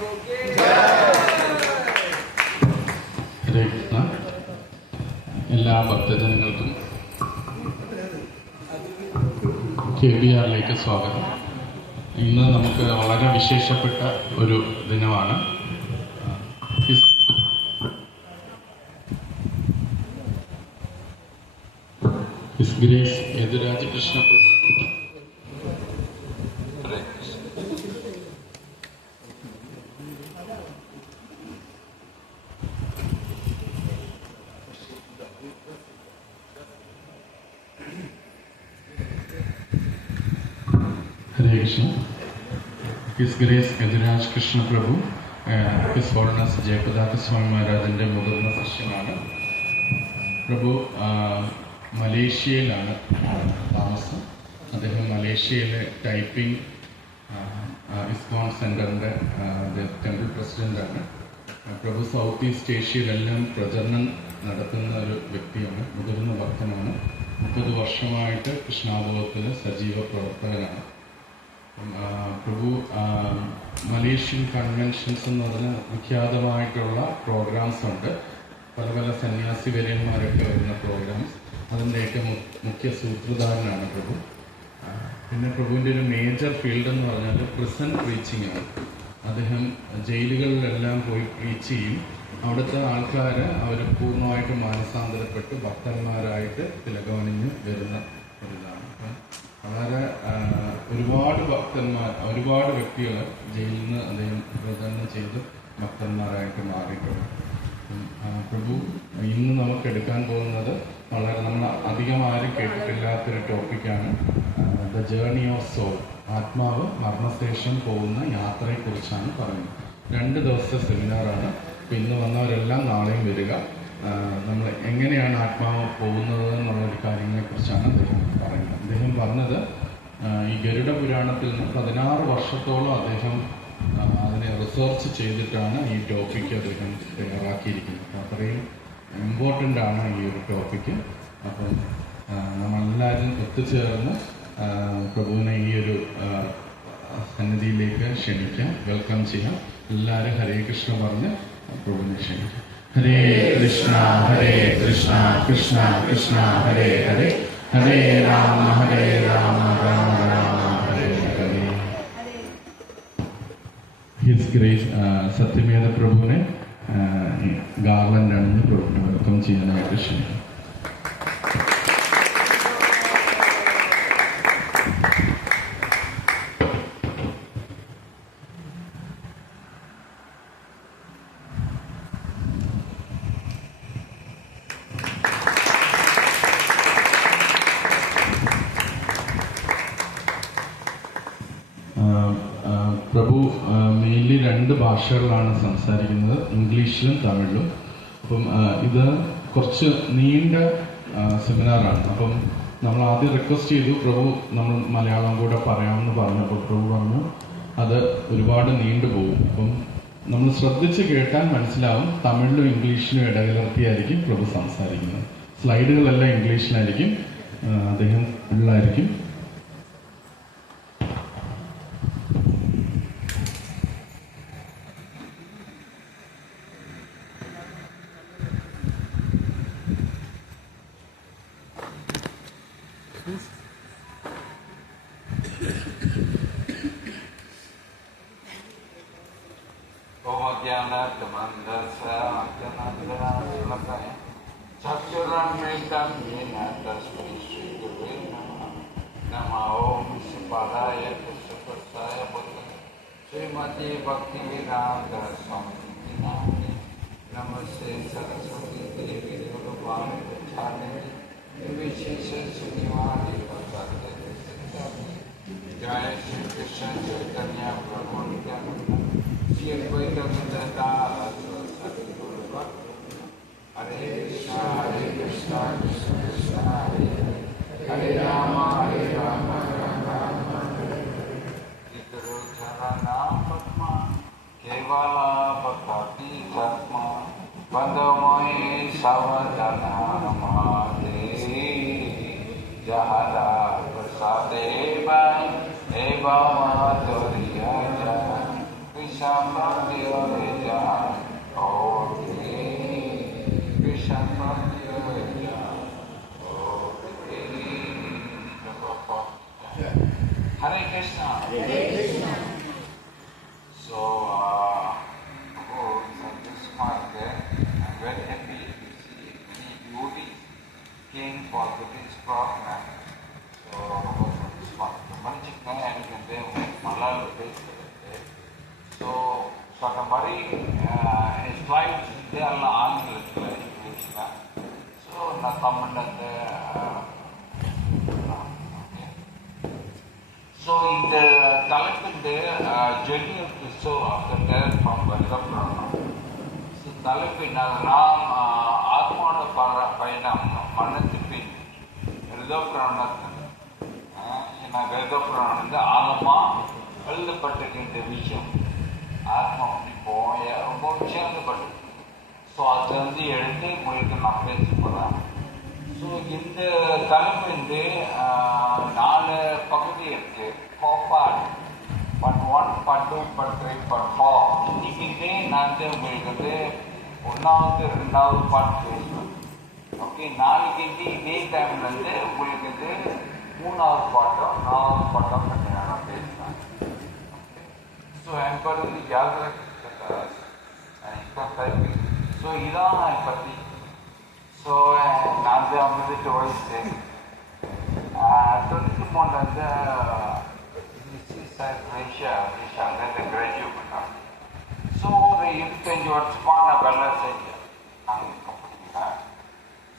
ഹരേ കൃഷ്ണ. എല്ലാ ഭക്തജനങ്ങൾക്കും KBRലേക്ക് സ്വാഗതം. ഇന്ന് നമുക്ക് വളരെ വിശേഷപ്പെട്ട ഒരു ദിനമാണ്. ഹിസ് ഗ്രേസ് യദുരാജ കൃഷ്ണ പ്രഭു ഹരേ കൃഷ്ണ. ഹിസ് ഗ്രേസ് യദുരാജ് കൃഷ്ണ പ്രഭു ഹിസ് ഹോൾനെസ് ജയപതാക സ്വാമി മഹാരാജൻ്റെ മുതിർന്ന ശിഷ്യനാണ്. പ്രഭു മലേഷ്യയിലാണ് താമസം. അദ്ദേഹം മലേഷ്യയിലെ ടൈപ്പിംഗ് ഇസ്കോൺ സെൻറ്ററിൻ്റെ ടെമ്പിൾ പ്രസിഡൻ്റാണ്. പ്രഭു സൗത്ത് ഈസ്റ്റ് ഏഷ്യയിലെല്ലാം പ്രചരണം നടത്തുന്ന ഒരു വ്യക്തിയാണ്, മുതിർന്ന ഭക്തനാണ്. 30 വർഷമായിട്ട് കൃഷ്ണാബോധത്തിൽ സജീവ പ്രവർത്തകനാണ്. പ്രഭു മലേഷ്യൻ കൺവെൻഷൻസ് എന്ന് പറഞ്ഞ വിഖ്യാതമായിട്ടുള്ള പ്രോഗ്രാംസ് ഉണ്ട്. പല പല സന്യാസി വര്യന്മാരൊക്കെ വരുന്ന പ്രോഗ്രാംസ്, അതിൻ്റെയൊക്കെ മുഖ്യ സൂത്രധാരനാണ് പ്രഭു. പിന്നെ പ്രഭുവിൻ്റെ ഒരു മേജർ ഫീൽഡ് എന്ന് പറഞ്ഞാൽ പ്രിസൺ പ്രീച്ചിങ് ആണ്. അദ്ദേഹം ജയിലുകളിലെല്ലാം പോയി പ്രീച്ച് ചെയ്യും. അവിടുത്തെ ആൾക്കാർ അവർ പൂർണ്ണമായിട്ട് മാനസാന്തരപ്പെട്ട് ഭക്തന്മാരായിട്ട് തിലകമണിഞ്ഞ് വരുന്ന ഒരിതാണ്. അപ്പം വളരെ ഒരുപാട് വ്യക്തികൾ ജയിലിൽ നിന്ന് അദ്ദേഹം പ്രചരണം ചെയ്ത് ഭക്തന്മാരായിട്ട് മാറിയിട്ടുണ്ട്. പ്രഭു ഇന്ന് നമുക്ക് എടുക്കാൻ പോകുന്നത് വളരെ നമ്മൾ അധികം ആരും കേട്ടിട്ടില്ലാത്തൊരു ടോപ്പിക്കാണ്. The journey of soul. ആത്മാവ് മരണശേഷം പോകുന്ന യാത്രയെക്കുറിച്ചാണ് പറയുന്നത്. 2 ദിവസത്തെ സെമിനാറാണ്. അപ്പോൾ ഇന്ന് വന്നവരെല്ലാം നാളെയും വരിക. നമ്മൾ എങ്ങനെയാണ് ആത്മാവ് പോകുന്നത് എന്നുള്ളൊരു കാര്യങ്ങളെക്കുറിച്ചാണ് അദ്ദേഹം പറയുന്നത്. അദ്ദേഹം പറഞ്ഞത് ഈ ഗരുഡ പുരാണത്തിൽ നിന്ന് 16 വർഷത്തോളം അദ്ദേഹം അതിനെ റിസർച്ച് ചെയ്തിട്ടാണ് ഈ ടോപ്പിക്ക് അദ്ദേഹം തയ്യാറാക്കിയിരിക്കുന്നത്. അപ്പോൾ അത്രയും ഇമ്പോർട്ടൻ്റ് ആണ് ഈ ഒരു ടോപ്പിക്ക്. അപ്പം നമ്മളെല്ലാവരും ഒത്തുചേർന്ന് പ്രഭുവിനെ ഈ ഒരു സന്നിധിയിലേക്ക് ക്ഷണിക്കാം, വെൽക്കം ചെയ്യാം. എല്ലാവരും ഹരേ കൃഷ്ണ പറഞ്ഞ് പ്രഭുവിനെ ക്ഷണിക്കാം. ഹരേ കൃഷ്ണ കൃഷ്ണ കൃഷ്ണ ഹരേ ഹരേ, ഹരേ രാമ രാമ രാമ ഹരേ ഹരേ. ഹിസ് ഗ്രേസ് സത്യമേധ പ്രഭുവിനെ ഗാർലൻഡ് അണിഞ്ഞ് പ്രഭുവിനെ വെൽക്കം ചെയ്യാനായിട്ട് ക്ഷണിക്കും. പ്രഭു മെയിൻലി 2 ഭാഷകളിലാണ് സംസാരിക്കുന്നത്, ഇംഗ്ലീഷിലും തമിഴിലും. അപ്പം ഇത് കുറച്ച് നീണ്ട സെമിനാറാണ്. അപ്പം നമ്മൾ ആദ്യം റിക്വസ്റ്റ് ചെയ്തു, പ്രഭു നമ്മൾ മലയാളം കൂടെ പറയാമെന്ന് പറഞ്ഞപ്പോൾ പ്രഭു പറഞ്ഞു അത് ഒരുപാട് നീണ്ടുപോകും. അപ്പം നമ്മൾ ശ്രദ്ധിച്ച് കേട്ടാൽ മനസ്സിലാവും, തമിഴിലും ഇംഗ്ലീഷിലും ഇടകലർത്തിയായിരിക്കും പ്രഭു സംസാരിക്കുന്നത്. സ്ലൈഡുകളെല്ലാം ഇംഗ്ലീഷിലായിരിക്കും, അദ്ദേഹം ഉള്ളായിരിക്കും. श्रीमती भक्ति वेदांत स्वामी नमस्ते सरस्वती देवी विशेष श्रीनिवादी जय श्री कृष्ण चैतन्य प्रभु श्री अद्वैत हरे कृष्ण कृष्ण कृष्ण हरे राम राम केवला भक्ति धर्मा बंधमय सावधाना महादेवी जहरा प्रसादे एवं माधुर्य Krishna Hare Krishna. So, this month, I'm very happy to see many devotees came for this program. So, this month, so, the Mari slides, they are on the so, so, in the தலைப்பு journey of the soul after death from Vedapurana. So, தலைப்பு நாம் ஆத்மாவோட பயணம் மனத்தின் வேதபுராணத்தில் வேதபுராணம் ஆழமா எழுதப்பட்டிருக்கின்ற விஷயம் ஆத்மா போய ரொம்ப சேர்ந்துபட்டு ஸோ அது எடுத்து உங்களுக்கு நான் பேச போகிறேன். ஸோ இந்த தலைப்பு 4 பகுதி இருக்கு. பார்ட் 1, பார்ட் 2, பார்ட் 3, பார்ட் 4. இன்னைக்கு நான் உங்களுக்கு 1வது 2வது பார்ட் பேசுவேன். ஓகே, நாளைக்கு இதே டைம்ல உங்களுக்கு 3வது பாட்டம் 4வது பாட்டம் பண்ணி நான் பேசுவேன். ஸோ என் பகுதி ஜாகிரதை ஸோ இதான் என் பற்றி. ஸோ நான் 58 வயசு 93 கிராஜுவேட் பண்ணேன். ஸோ ஒரு 25 வருஷமா நான் வேலை செஞ்சேன் கம்பெனியில்.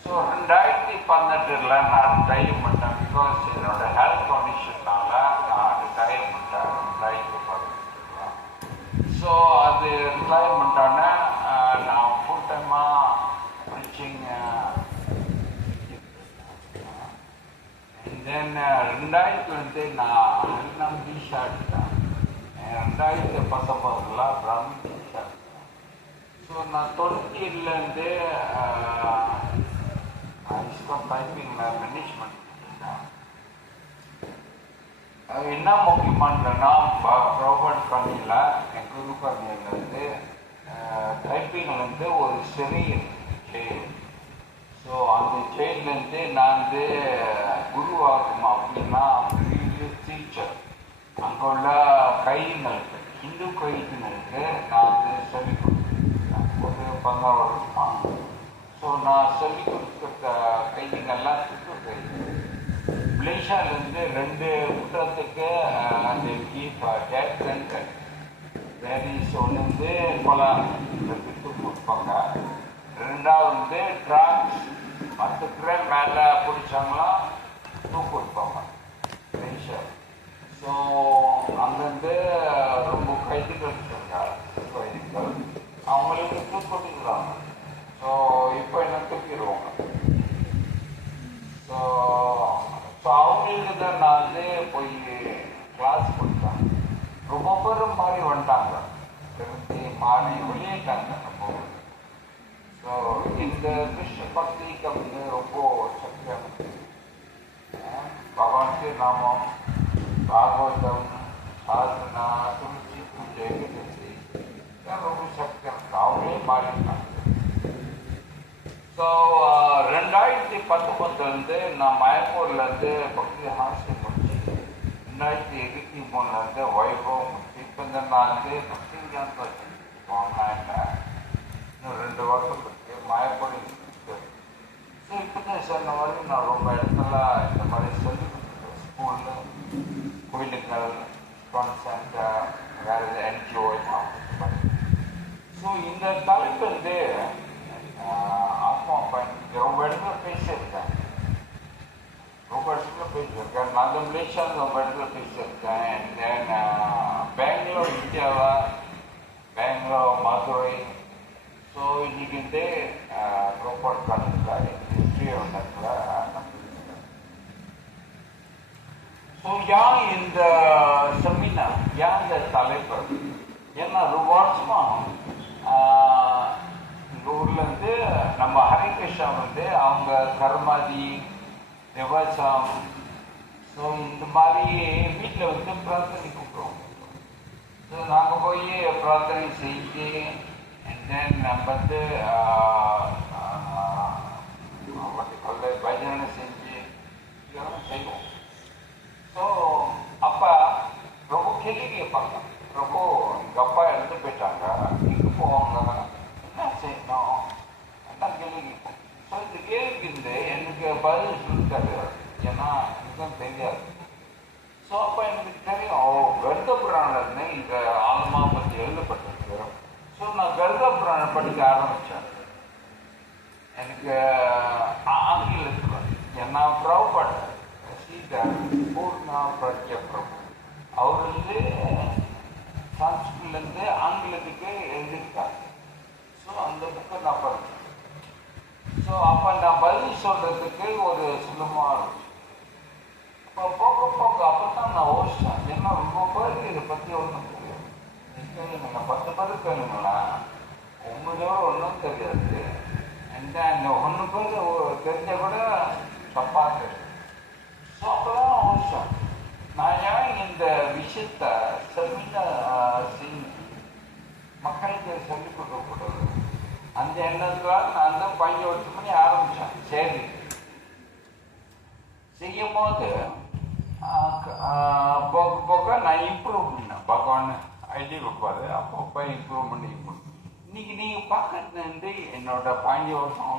ஸோ 2018 நான் ரிட்டையர் பண்ணேன். பிகாஸ் என்னோட ஹெல்த் கண்டிஷன்னால நான் ரிட்டையர் பண்ணேன் 2018. ஸோ அது ரிட்டையர்மெண்ட்டான நான் ஃபுல் டைமாக preaching then 2000 நான் எல்லாம் டீஷா எடுத்தேன். 2019 பிராமி டீஷா எடுத்தேன். ஸோ நான் 20 இஸ்கான் டைப்பிங்கில் மேனேஜ்மெண்ட் பண்ணிட்டேன். என்ன முக்கியமானதுன்னா ப்ராபர்ட் கண்ணியில் என் குரு கண்ணியிலேருந்து டைப்பிங்லேருந்து ஒரு செரி செயின். ஸோ அந்த செயின்லேருந்து நான் குருவாகும் அப்படின்னா டீச்சர் அங்கே உள்ள கைதிகளுக்கு ஹிந்து கைதிகளுக்கு நான் சொல்லிக் கொடுத்துருக்கேன் ஒரு 15 வருஷமா. ஸோ நான் சொல்லிக் கொடுத்த கைதிகள்லாம் சித்து கைதி. மலேசியாவிலேருந்து 2 குற்றத்துக்கு அந்த டேட் சென்டர் வேரிஸ் ஒன்று கொலை விட்டு கொடுப்பாங்க. 2வது ட்ராக்ஸ் 10 பேர் மேலே பிடிச்சாங்களா தூக்கு கொடுப்பாங்க மலேசியா. ஸோ அங்கேருந்து ரொம்ப கைதிகள் இருக்காங்க. கைதிகள் அவங்களுக்கு தூக்கு கொடுத்துக்கிறாங்க. ஸோ இப்போ என்ன தூக்கிடுவாங்க. ஸோ அவங்களுக்கு தான் நான் போய் கிளாஸ் கொடுத்தேன். ரொம்ப பேரும் மாறி வந்துட்டாங்க, திரும்பி மாறி வெளியேட்டாங்க நம்ம. ஸோ இந்த கிருஷ்ண பக்திக்கு ரொம்ப சக்தியானது. பகவான் நாமம், பாகவதம், சாதனா, துளசி பூஜை ரொம்ப சக்தியானது. அவங்களே மாறிட்டாங்க. ஸோ 2019 நான் மயப்பூர்லேருந்து பக்தி ஹாஸ்டல் முடிச்சு 2023 வைபவம் முடிச்சு இப்போ நான் பக்தி விஜயான் போனேன். இன்னும் 2 வருஷம் இருக்கு மயப்பூர். ஸோ இப்போ தான் சொன்ன மாதிரி நான் ரொம்ப இடத்துல இந்த மாதிரி சொல்லி கொடுத்துருக்கேன். ஸ்கூலில், கோயிலுங்கள், சென்டர், வேறு என்ஜிஓ. ஸோ இந்த தலைப்பு ஆத்மா பயணம் ரொம்ப இடத்துல பேசியிருக்கேன். நான் மலேசியாவில் ரொம்ப இடத்துல பேசியிருக்கேன். தென் பெங்களூர், இந்தியாவில் பெங்களூர், மதுரை. ஸோ இன்னைக்கு ரோபோட் கணக்கில் ஹிஸ்ட்ரி இடத்துல. ஸோ ஏன் இந்த செமினார், ஏன் இந்த தலைப்பு? ஏன்னா ரொம்ப வருஷமா ஊர்லேருந்து நம்ம ஹரிகிருஷ்ணா அவங்க கர்மாதி விவசாயம். ஸோ இந்த மாதிரி வீட்டில் பிரார்த்தனை கூப்பிடுவோம். ஸோ நாங்கள் போய் பிரார்த்தனை செஞ்சு அண்ட் தென் வந்து பஜனை செஞ்சு இதெல்லாம் செய்வோம். ஸோ அப்போ ரொம்ப கேள்வி கேட்பாங்க, ரொம்ப எங்கள் அப்பா எடுத்து போயிட்டாங்க, எங்கே போவாங்க, என்ன செய்யணும், எல்லாம் கேள்வி கேட்போம். ஸோ இந்த கேள்விக்கு இருந்து எனக்கு பதில் சொல்லிட்டாரு, ஏன்னா எனக்கும் தெரியாது. ஸோ அப்போ எனக்கு தெரியும் கருட புராணம்னு இந்த ஆலமா பற்றி எழுதப்பட்டிருக்கு. ஸோ நான் கருட புராணம் படிக்க ஆரம்பித்தேன். எனக்கு ஆங்கிலத்தில் ஏன்னா பிரபுபாட் ஸ்ரீதர் பூர்ணா பிரத்ய பிரபு அவர் வந்து சன்ஸ்கிருத்லேருந்து ஆங்கிலத்துக்கு எழுதியிருக்காங்க. ஸோ அந்த புக்கை நான் படித்தேன். ஸோ அப்போ நான் பதில் சொல்கிறதுக்கு ஒரு சுலபமாக இருக்கும். இப்போ போக போக அப்போ தான் நான் யோசித்தேன், ஏன்னா ரொம்ப பேருக்கு இதை பற்றி ஒன்றும் தெரியாது. நீங்கள் 10 பேர் கேளுங்களா, உங்களோட ஒன்றும் தெரியாது. அந்த 1 பேர் தெரிஞ்ச கூட தப்பாக தெரியும். ஸோ அப்போ தான் யோசித்தேன், நான் ஏன் இந்த விஷயத்த செஞ்சு மக்களுக்கு சொல்லிக் கொடுக்கக்கூடாது. அந்த எண்ணத்தில் நான் தான் 5 வருஷம் பண்ணி ஆரம்பித்தேன். சரி செய்யும் போது போக போக நான் இம்ப்ரூவ் பண்ணேன். பகவான் ஐடி வைப்பாரு, அப்பப்போ இம்ப்ரூவ் பண்ணி இன்னைக்கு நீங்கள் பார்க்கறது வந்து என்னோட 5 வருஷம்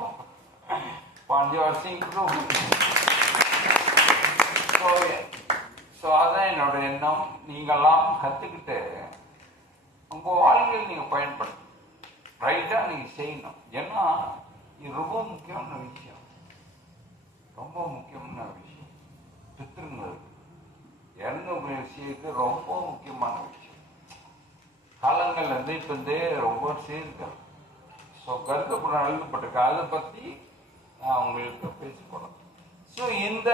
5 வருஷம் இம்ப்ரூவ் பண்ணி. ஸோ அதான் என்னோட எண்ணம். நீங்கள்லாம் கற்றுக்கிட்டு உங்கள் வாழ்க்கையில் நீங்கள் பயன்படுத்தணும், ரைட்டாக நீங்கள் செய்யணும். ஏன்னா இது ரொம்ப முக்கியமான விஷயம், ரொம்ப முக்கியமான விஷயம். பித்திருங்களுக்கு இறந்த விஷயத்துக்கு ரொம்ப முக்கியமான விஷயம். காலங்கள் வந்து இப்போ வந்து ரொம்ப சேர்க்கிறது. ஸோ கருத்து புறம் எழுதப்பட்டிருக்கு, அதை பற்றி நான் உங்களுக்கு பேச போகிறேன். ஸோ இந்த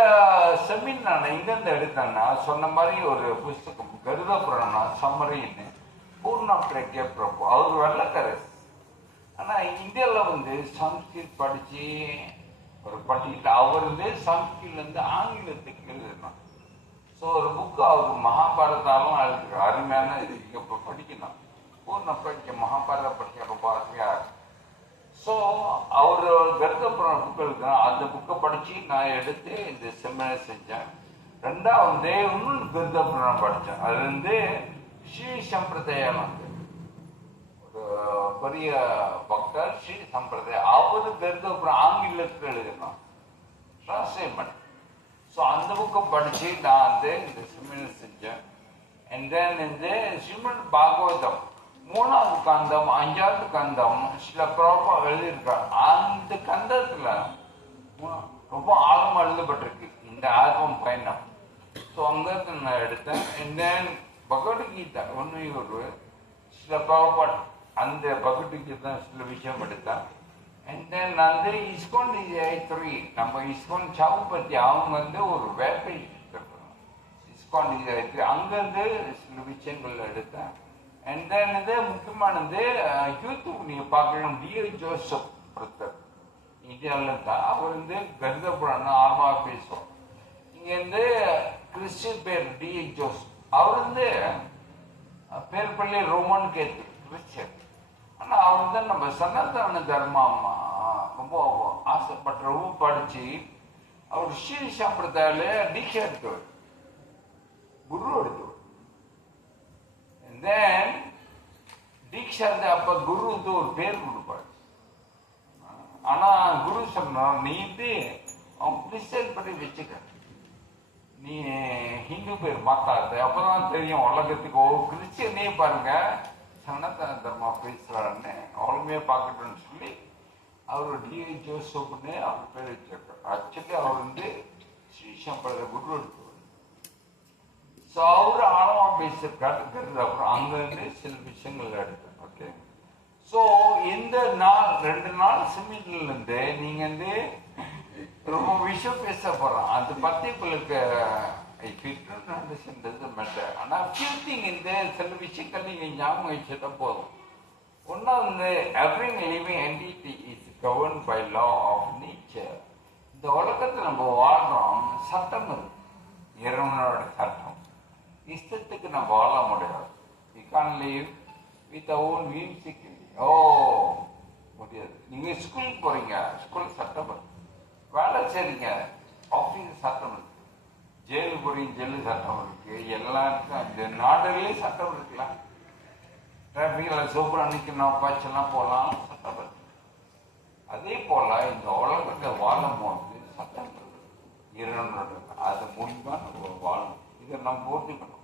செமினார் எங்கேருந்து எடுத்தேன்னா, சொன்ன மாதிரி ஒரு புஸ்தகம் கருத புராணம் சம்மரின்னு பூர்ணா பிரக்யா பிரபு, அவர் வெள்ளக்கரசு. ஆனால் இந்தியாவில் வந்து சம்ஸ்கிருத் படித்து ஒரு பண்டிகை அவர் வந்து சம்ஸ்கிருத்லேருந்து ஆங்கிலத்துக்கு எழுதணும். ஸோ ஒரு புக்கு அவருக்கு மகாபாரதாலும் அதுக்கு அருமையான இது இப்போ படிக்கணும். பூர்ண படிக்க மகாபாரத படிக்க ரொம்ப அருமையாக. ஸோ அவர் கருத புராண புக்கு எழுதுனா அந்த புக்கை படித்து நான் எடுத்து இந்த செமினார் செஞ்சேன். 2வது இன்னொன்று கருத புராணம் படித்தேன். அது வந்து ஸ்ரீ சம்பிரதாயம் ஒரு பெரிய பக்தர் ஸ்ரீ சம்பிரதாயம், அவரு கருத புராணம் ஆங்கிலத்தில் எழுதணும், டிரான்ஸ்லேட் பண்ணி. ஸோ அந்த புக்கை படித்து நான் வந்து இந்த செமினார் செஞ்சேன். அண்ட் தென் இந்த ஸ்ரீமத் பாகவதம் 3வது கந்தம் 5வது கந்தம் சில ப்ராப்பராக எழுதியிருக்காங்க. அந்த கந்தத்தில் ரொம்ப ஆழமாக எழுதப்பட்டிருக்கு இந்த ஆல்பம் பயணம். ஸோ அங்கேருந்து நான் எடுத்தேன். அண்ட் தென் பகவத்கீதா ஒரு சில ப்ராப்பர் அந்த பகவத்கீதா சில விஷயம் எடுத்தேன். அண்ட் தென் நான் வந்து இஸ்கான் டிஜாயத்ரி, நம்ம இஸ்கான் சவுபத்தி அவங்க வந்து ஒரு வேப்பை இஸ்கான் டிஜாயத்ரி, அங்கேருந்து சில விஷயங்கள் எடுத்தேன். அண்ட் தென் இது முக்கியமானது யூடியூப் நீங்கள் பார்க்கணும், D.I. ஜோசப் ஒருத்தர் இந்தியாவில் தான். அவர் வந்து கருத புராணம் ஆர்வா பேசுவோம். இங்கே வந்து கிறிஸ்டின் பேர் D.I. ஜோசப், அவர் வந்து பேர் பள்ளி ரோமன் கேத்து கிறிஸ்டியன். ஆனால் அவர் வந்து நம்ம சனாதன தர்மம் ரொம்ப ஆசைப்பட்டவும் படித்து அவர் ஸ்ரீ சம்பிரதாயில தீட்சை எடுத்தவர், குரு எடுத்தவர். தென் தீட்சா அப்போ குரு வந்து ஒரு பேர் கொடுப்பார். ஆனால் குரு சொன்னார், நீ வந்து அவன் கிறிஸ்டியன் படி வச்சுக்க, நீ ஹிந்து பேர் மாத்தாது, அப்போதான் தெரியும் உலகத்துக்கு. கிறிஸ்டியனே பாருங்க சனாதன தர்மா பேசுறாருன்னு அவளுமே பார்க்கட்டும்னு சொல்லி அவர் D.I. ஜோசப்னு அவர் பேர் வச்சிருக்கார். ஆக்சுவலி அவர் வந்து ஸ்ரீ சம்பிரதாய குரு எடுத்தவர். ஸோ அவர் ஆழமாக பேசியிருக்காரு. அப்புறம் அங்கேருந்து சில விஷயங்கள் எடுத்தேன். ஓகே, ஸோ இந்த 2 நாள் செமினார்லேருந்து நீங்கள் வந்து ரொம்ப விஷயம் பேச போகிறோம். அதை பற்றி உங்களுக்கு மேட்டர். ஆனால் ஃபியூத்திங் இந்த சில விஷயங்கள் நீங்கள் ஞாபகம் வச்சுட்டா போதும். ஒன்றாவது, every living entity is govern by law of nature. இந்த உலகத்தில் நம்ம வாழ்கிறோம், சட்டம் இருக்கு, இறைவனோட சட்டம். இஷ்டத்துக்கு நம்ம வாழ முடியாது. We can't live with our own whimsically. முடியாது. நீங்க ஸ்கூலுக்கு போறீங்க, ஸ்கூல் சட்டம் இருக்கு. வேலை செய்றீங்க, ஆஃபீஸ் சட்டம் இருக்கு. ஜெயிலுக்கு போறீங்க, ஜெயிலு சட்டம் இருக்கு. எல்லாருக்கும் இந்த நாடுகளே சட்டம் இருக்கலாம். டிராபிக்ல சூப்பரா நிக்கணும், பாய்ச்சலாம் போகலாம், சட்டம் இருக்கு. அதே போல இந்த உலகத்தை வாழும் போது சட்டம் இருக்கு. அது முன்பாக நம்ம வாழணும். இதை நம்ம போட்டுக்கணும்.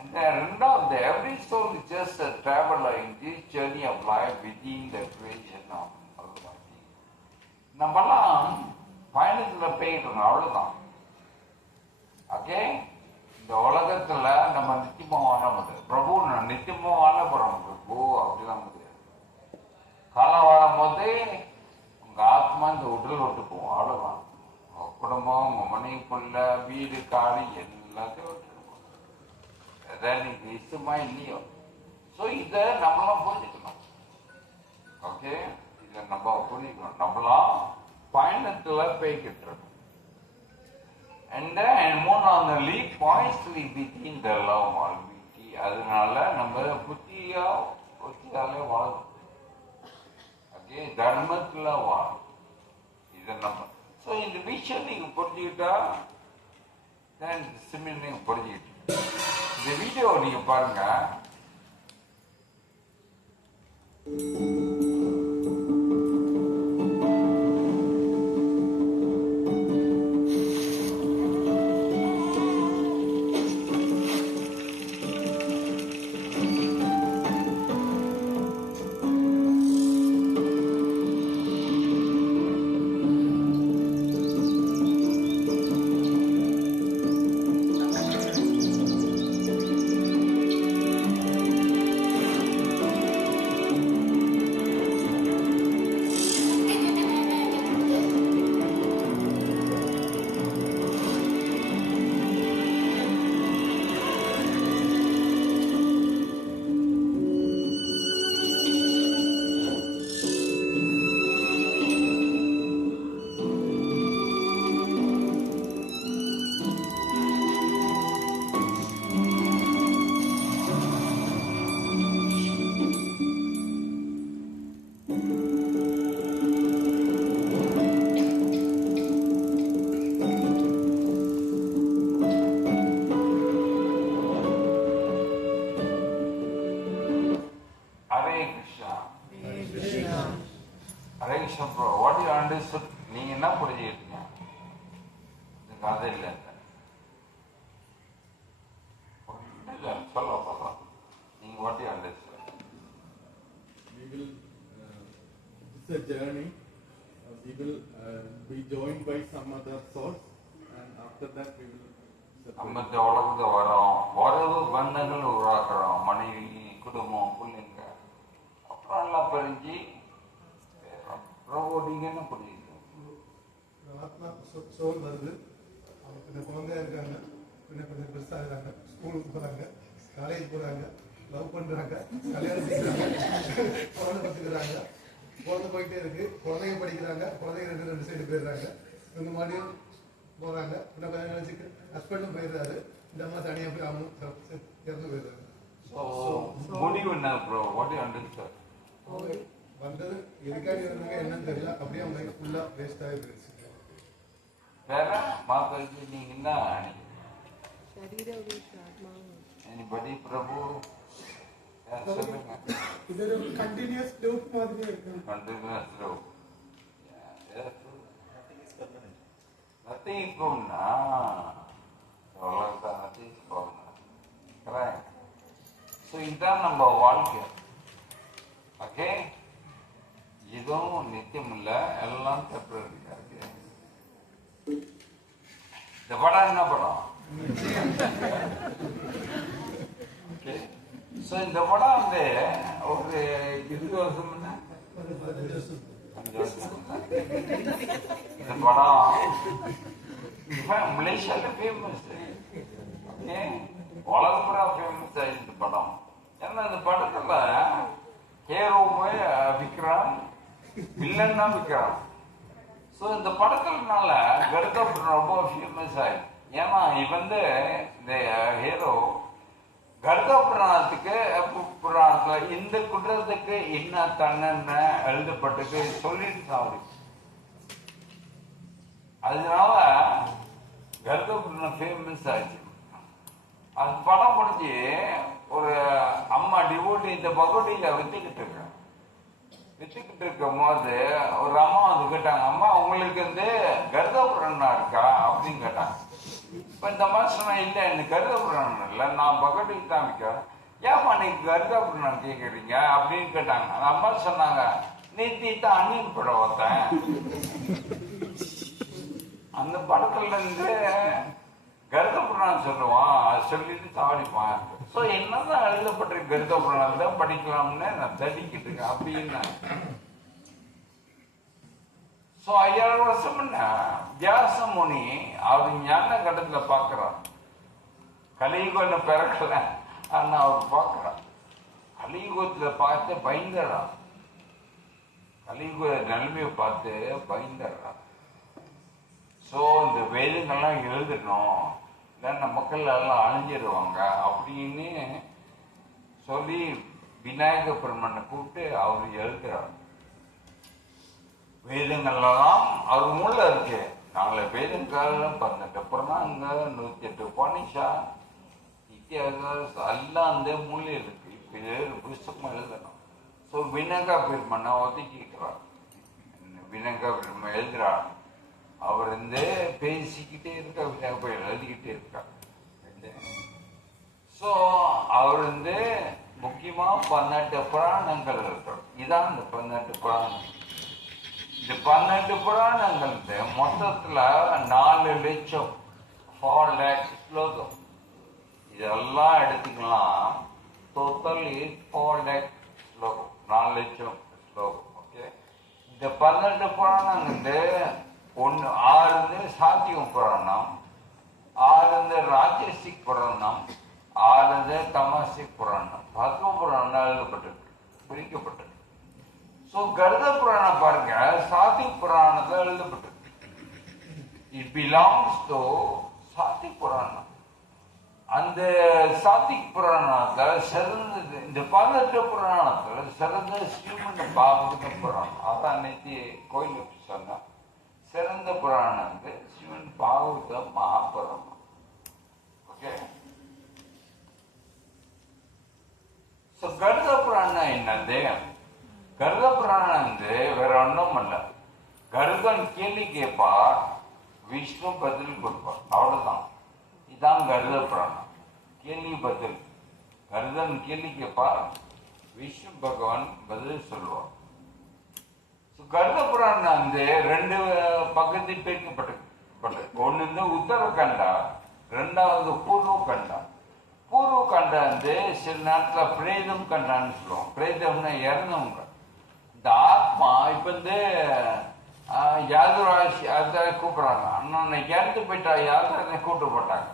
And ரெண்டாவது, every soul is just a traveler in this journey of life within the creation of Almighty. நம்மெல்லாம் பயணத்துல போயிட்டு அவ்வளவுதான். ஓகே, இந்த உலகத்துல நம்ம நித்தியமா வாழ முடியாது. பிரபு நான் நித்தியமா வாழ போறோம் பிரபு அப்படிலாம் முடியாது. காலம் வாழும் போதே உங்க ஆத்மா இந்த உடல் விட்டு போவோம், அவ்வளவுதான். உங்க குடும்பம், உங்க மனைவி, புள்ள, வீடு, காடு எல்லாத்தையும் விட்டு இஷ்டமா இல்லையோ. ஸோ இதை நம்மளாம் புரிஞ்சுக்கணும். ஓகே, இதை நம்ம புரிஞ்சுக்கணும். நம்மளாம் பயணத்துல போய்கிட்டு இருக்கோம். And மூணாவது லீவ் பாய்ஸ்லி பிட்வீன் த லவ் ஆல்மிட்டி. அதனால நம்ம புத்தியாலே வாழும். ஓகே, தர்மத்துல வாழும். இதை நம்ம ஸோ இந்த விஷயம் நீங்க புரிஞ்சுக்கிட்டா சிமிழ் நீங்க புரிஞ்சுக்கிட்டு இந்த வீடியோ நீங்க பாருங்க. What you understood, நீங்க என்ன புரிஞ்சுக்கிட்டீங்க? கதை இல்லை சொல்ல நீங்க what you understood? We will, it's a journey. We will be joined by some other source, and after that we will. நம்ம இந்த உலகத்தை வரோம், உறவு பந்தங்கள் உருவாக்குறோம், மனைவி, குடும்பம், பிள்ளைங்க, அப்புறம் எல்லாம் பிரிஞ்சு நீங்க என்ன புரிஞ்சுக்கணும்? ஆத்மா சோல் வருது, அவங்க கொஞ்சம் குழந்தையா இருக்காங்க, கொஞ்சம் பெருசா இருக்காங்க, ஸ்கூலுக்கு போறாங்க, காலேஜ் போறாங்க, லவ் பண்றாங்க, கல்யாணம் செய்யறாங்க, குழந்தை பத்துக்கிறாங்க, குழந்தை போயிட்டே இருக்கு, குழந்தைங்க படிக்கிறாங்க, குழந்தைங்க 2 சைடு போயிடுறாங்க, இவங்க மறுபடியும் போறாங்க, இன்னும் கொஞ்சம் கழிச்சு ஹஸ்பண்டும் போயிடுறாரு, இந்த அம்மா தனியா போய் அவனும் இறந்து போயிடுறாங்க. முடிவு என்ன ப்ரோ? What you understand? வந்தது எதுக்காக இருந்தாங்க என்னன்னு தெரியல, அப்படியே அவங்க லைஃப் ஃபுல்லா வேஸ்ட் ஆகி போயிடுச்சு. வேற மாதாஜி நீங்க என்ன anybody பிரபு சொல்லுங்க. இது ஒரு கண்டினியூஸ் லூப் மாதிரி இருக்கு. Continuous loop. nothing is permanent. nothing is permanent. Correct. So இதான் நம்ம வாழ்க்கை. ஓகே, இதுவும் நித்தியம் இல்ல, எல்லாம் டெம்பரரி. இந்த படம் என்ன படம்? ஓகே, சோ இந்த படம் வந்து ஒரு 20 வருஷம் முன்ன, 5 வருஷம் முன்ன இந்த படம் மலேசியால ஃபேமஸ். ஓகே, உலகப்புறா ஃபேமஸ் ஆயிடுச்சு இந்த படம். ஏன்னா இந்த படத்துல ஹீரோவே விக்ரான், வில்லன் தான் விக்ரான். ஸோ இந்த படத்துலனால கருத்தா ரொம்ப ஃபேமஸ் ஆயிடுச்சு. ஏன்னா வந்து இந்த ஹீரோ கர்க புராணத்துல இந்த குற்றத்துக்கு என்ன தண்டனை எழுதப்பட்டது சொல்லிட்டு சாவடி. அதனால கர்க புராணம் ஃபேமஸ் ஆச்சு. அது படம் முடிஞ்சு ஒரு அம்மா டிவோட்டி இந்த பகவதியில வித்துக்கிட்டு இருக்கும் போது ஒரு அம்மா வந்து கேட்டாங்க, அம்மா உங்களுக்கு வந்து கர்க புராணம் இருக்கா அப்படின்னு கேட்டாங்க. இப்ப இந்த மாதிரி சொன்னா இல்ல எனக்கு கர்க புராணம் இல்லை, நான் பகவதிக்கு தான் விற்கிறேன். ஏமா நீங்க கர்க புராணம் கேட்குறீங்க அப்படின்னு கேட்டாங்க. அந்த அம்மா சொன்னாங்க, நேத்தி தான் அன்னியன் படம் பார்த்தேன், அந்த படத்துல இருந்து கர்க புராணம் சொல்லுவான், அது சொல்லிட்டு சாவடிப்பான். ஸோ என்னதான் எழுதப்பட்டிருக்கு கர்க புராணத்தை படிக்கலாம்னு நான் தடிக்கிட்டு இருக்கேன் அப்படின்னு. ஸோ 5000 வருஷம் வியாச முனி அவர் ஞான கட்டத்துல பாக்குறார். கலியுகம்னு பிறக்கல, ஆனா அவர் பார்க்கிறார். கலியுகத்துல பார்த்து பயந்துடா, கலியுக நிலைமையை பார்த்து பயந்துடா. ஸோ இந்த வேதங்கள்லாம் எழுதணும், இல்லைன்னா மக்கள் எல்லாம் அழிஞ்சிடுவாங்க அப்படின்னு சொல்லி விநாயக பெருமனை கூப்பிட்டு அவர் எழுதுறார். வேதங்கள்லாம் அவர் முள்ள இருக்கு. 4 வேதங்கள் 18 புராணங்க 108 உபனிஷா இத்தியாசம் எல்லாம் அந்த முள்ள இருக்கு. இப்ப புஸ்தகம் எழுதணும். ஸோ விநாயக பெருமனை ஒதுக்கிக்கிறார். விநாயக பெருமை எழுதுறார். அவர் வந்து பேசிக்கிட்டே இருக்க, விநாயகர் எழுதிக்கிட்டே இருக்கார். ஸோ அவர் வந்து முக்கியமா 18 புராணங்கள் இருக்கிறார். இதான் இந்த 18 புராணங்கள். இந்த 18 புராணங்கள் மொத்தத்துல 4 லட்சம் 4 lakh ஸ்லோகம். இதெல்லாம் எடுத்துக்கலாம். டோட்டல் 4 lakh ஸ்லோகம், 4 லட்சம் ஸ்லோகம். ஓகே, இந்த 18 புராணங்கள் 6 சாத்தியம் புராணம், 6 ராஜசிக் புராணம், 6 தமசிக் புராணம், பத்ம புராணம் எழுதப்பட்டிருக்கு, பிரிக்கப்பட்டிருக்கு. ஸோ கருட புராணம் பாருங்க, சாத்திக் புராணத்தில் எழுதப்பட்டிருக்கு. இட் பிலாங்ஸ் டு சாத்திக் புராணம். அந்த சாத்திக் புராணத்தில் சிறந்தது, இந்த 18 புராணத்தில் சிறந்த ஸ்ரீமன் பாகவத புராணம். அதான் நேற்று கோயிலுக்கு சொன்ன சிறந்த புராணம் வந்து ஸ்ரீமன் பாகவத மகாபுராணம். ஓகே, ஸோ கருட புராணம் என்னது? கருட புராணம் வந்து வேற ஒன்றும் இல்லை. கருடன் கேள்வி கேட்பார், விஷ்ணு பதில் கொடுப்பார், அவ்வளவுதான். இதான் கருட புராணம். கேள்வி பதில். கருடன் கேள்வி கேட்பார், விஷ்ணு பகவான் பதில் சொல்லுவார். கருட புராணம் வந்து 2 பகுதி பிரிக்கப்பட்டது. ஒன்னு வந்து உத்தரகண்டா, 2வது பூர்வ கண்டா. பூர்வ கண்டா வந்து சில நேரத்தில் பிரேதம் கண்டான்னு சொல்லுவோம். பிரேதம்னா இறந்தவங்க. இந்த ஆத்மா இப்ப வந்து யாதராசி யாதரை கூப்பிடுறாங்க. அண்ணன் இறந்து போயிட்டா யாதரை கூப்பிட்டு போட்டாங்க.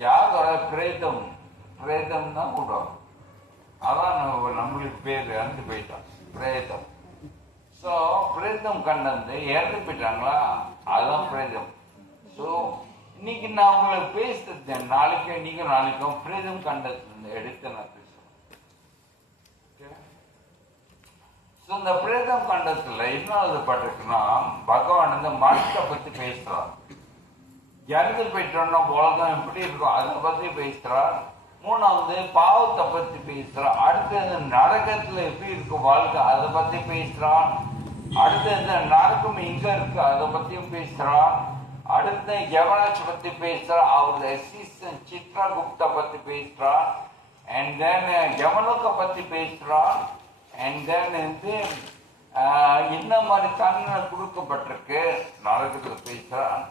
யாதர பிரேதம், பிரேதம் தான் கூப்பிடுவாங்க. அதான் நம்மளுக்கு பேர் இறந்து போயிட்டான் பிரேதம். ஸோ பிரேதம் கண்டது இறந்து போயிட்டாங்களா, அதுதான் பிரேதம். ஸோ இன்னைக்கு நான் உங்களுக்கு பேசுறேன், நாளைக்கு நீங்க நாளைக்கும் பிரேதம் கண்டது எடுத்து நான் பேசுறேன். ஸோ இந்த பிரேதம் கண்டத்துல என்ன எழுதப்பட்டிருக்குன்னா, பகவான் இந்த மரணத்தை பத்தி பேசுறார். இறந்து போயிட்டோம்னா உலகம் எப்படி இருக்கும் அதை பத்தி பேசுறார். 3வது பாவத்தை பத்தி பேசுறான். அடுத்தது நரகத்துல எப்படி இருக்கு வாழ்க்கை அதை பத்தி பேசுறான். அடுத்தது நரகம் எங்க இருக்கு அதை பத்தியும் பேசுறான். அடுத்த யவனாட்சி பத்தி பேசுறான். அவருடைய அசிஸ்டன்ட் சித்ரகுப்தா பத்தி பேசுறான். அண்ட் தென் யமலோக பத்தி பேசுறான். அண்ட் தென் வந்து என்ன மாதிரி தண்டனை கொடுக்கப்பட்டிருக்கு நரகத்துல பேசுறான்.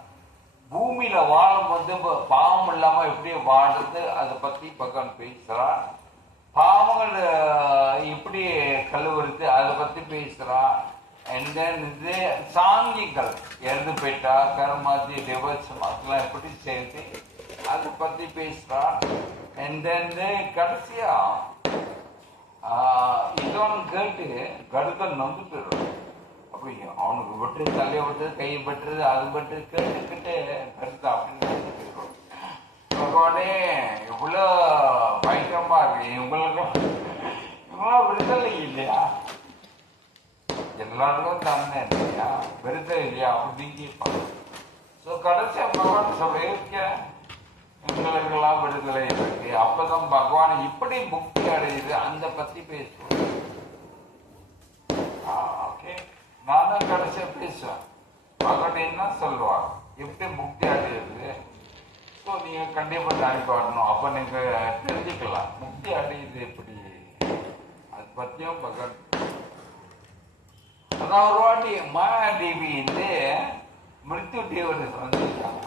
பூமியில வாழும் வந்து பாவம் இல்லாம எப்படி வாழுது அதை பத்தி பகவான் பேசுறான். பாவங்கள் எப்படி கழுவுறது அதை பத்தி பேசுறான். அண்ட் தென் இது சாங்கிகள் இறந்து போயிட்டா கர்மாதி டிவர்ஸ் அதெல்லாம் எப்படி செய்யுது அதை பத்தி பேசுறான். அண்ட் தென் கடைசியா இதோன்னு கேட்டு கருத்தன் நம்பி போயிடுறான். அப்படி அவனுக்கு விட்டு தலையை விட்டு கையை பட்டுறது அது பட்டு கேட்டுக்கிட்டு கருத்து அப்படின்னு பகவானே இவ்வளோ பயங்கரமா இருக்கு, இவங்களுக்கும் இவ்வளோ விடுதலை இல்லையா, எல்லாருக்கும் தானே இல்லையா, விடுதலை இல்லையா அப்படின்னு கேட்பாங்க. ஸோ கடைசியா பகவான் சொல்லியிருக்க எங்களுக்கெல்லாம் விடுதலை இருக்கு. அப்பதான் பகவான் இப்படி முக்தி அடையுது அந்த பத்தி பேசுவோம். ஓகே, நான் தான் கடைசியா பேசுவேன். பகவான் என்ன சொல்லுவார், எப்படி முக்தி அடையுது. ஸோ நீங்க கண்டிப்பா நாளைக்கு வரணும், அப்ப நீங்க தெரிஞ்சுக்கலாம் முக்தி அடையுது எப்படி, அது பத்தியும் பகவான். அதான் ஒரு வாட்டி மாயாதேவி மிருத்யு தேவதை வந்துச்சாங்க.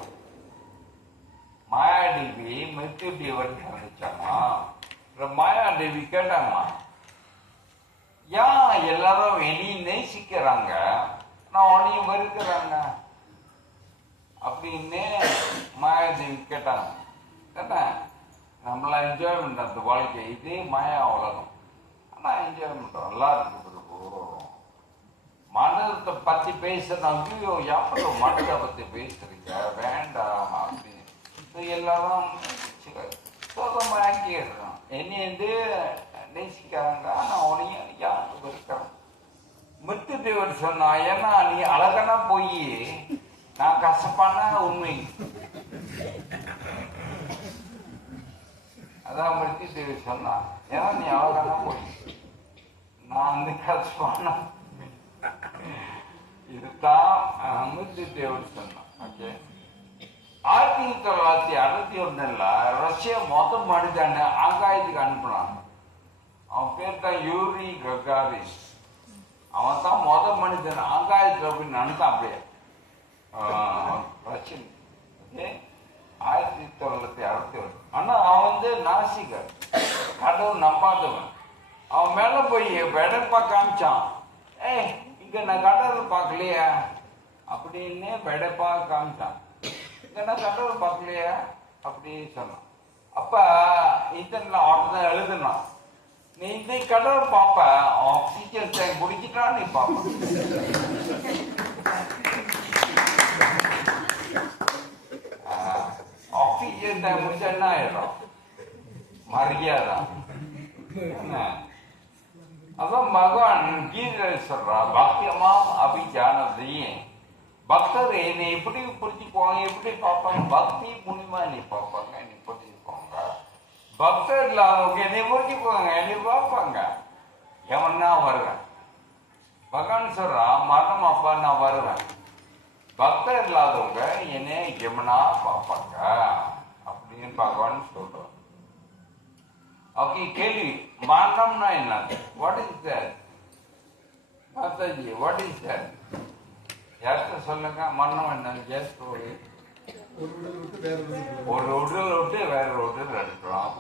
மாயாதேவி மிருத்யு தேவதை வந்துச்சாங்க. மாயாதேவி கேட்டாங்களா, ஏன் எல்லாரும் என்னையும் நேசிக்கிறாங்க, நான் உன்னையும் வெறுக்கிறாங்க அப்படின்னு மாயாதேவி கேட்டாங்க. கேட்டா நம்மளாம் என்ஜாய் பண்ற வாழ்க்கை, இதே மாயா உலகம். ஆனா என்ஜாய் பண்றோம், நல்லா இருக்கு. மனதை பத்தி பேசுறாங்க, யாரோ மனதை பத்தி பேசுறீங்க வேண்டாம் அப்படின்னு எல்லாரும் சோகமாக்கிடுறோம். என்னை நேசிக்கிறாங்க, நான் உனையும் யாருக்கு இருக்கிறேன். மிருத்யு தேவர் சொன்னா, ஏன்னா நீ அழகானா போய் நான் கசப்பான உண்மை. அதான் மிருத்யு தேவர் சொன்னா, ஏன்னா நீ அழகானா போய் நான் கசப்பான. இதுதான் மிருத்யு தேவர் சொன்னான். ஓகே, 1961 ரஷ்யா மொத்த மனிதன் ஆகாயத்துக்கு அனுப்பினான். அவன் பேர் தான் யூரி ககாரின். அவன் தான் மொத மனிதன் ஆகாயத்துக்கு அப்படின்னு அனுப்பான். அப்படியே ரஷ்யன். ஓகே, 1961. ஆனா அவன் நாசிகர், கடவுள் நம்பாதவன். அவன் மேல போய் வெடப்பா காமிச்சான். இங்க நான் கடவுள் பார்க்கலையா அப்படின்னு வெடப்பா காமிச்சான். இங்க நான் கடவுள் பார்க்கலையா அப்படின்னு சொன்னான். அப்ப இத்தனை ஆர்டர் எழுதுனான், நீ இந்த கடவுள் பார்ப்ப, ஆக்சிஜன் டேங்க் குடிச்சிட்டா நீ பார்ப்ப. ஆக்சிஜன் டேங்க் முடிச்சா என்ன ஆயிடும், மரியாதை. என்ன அதான் பகவான் கீதை சொல்றா, பக்தியமாம் அபிஜானதையே. பக்தர் என்னை எப்படி புரிஞ்சுக்குவாங்க, எப்படி பார்ப்பாங்க, பக்தி மூலியமா என்னை பார்ப்பாங்க, என்னை புரிஞ்சுக்குவாங்க. பக்தர் இல்லாதவங்க என்னை புரிஞ்சுக்குவாங்க, என்னை பார்ப்பாங்க. எவன்னா வருவேன், பகவான் சொல்றா, மரணம் அப்பா நான் வருவேன். பக்தர் இல்லாதவங்க என்னை எவனா பார்ப்பாங்க அப்படின்னு பகவான் சொல்றான். ஓகே, கேள்வி, மரணம்னா என்ன? What is that Mataji, what is that? யார்கிட்ட சொல்லுங்க, மரணம் என்ன? ஒரு உடல் விட்டு வேற உடல் எடுக்கிறோம்.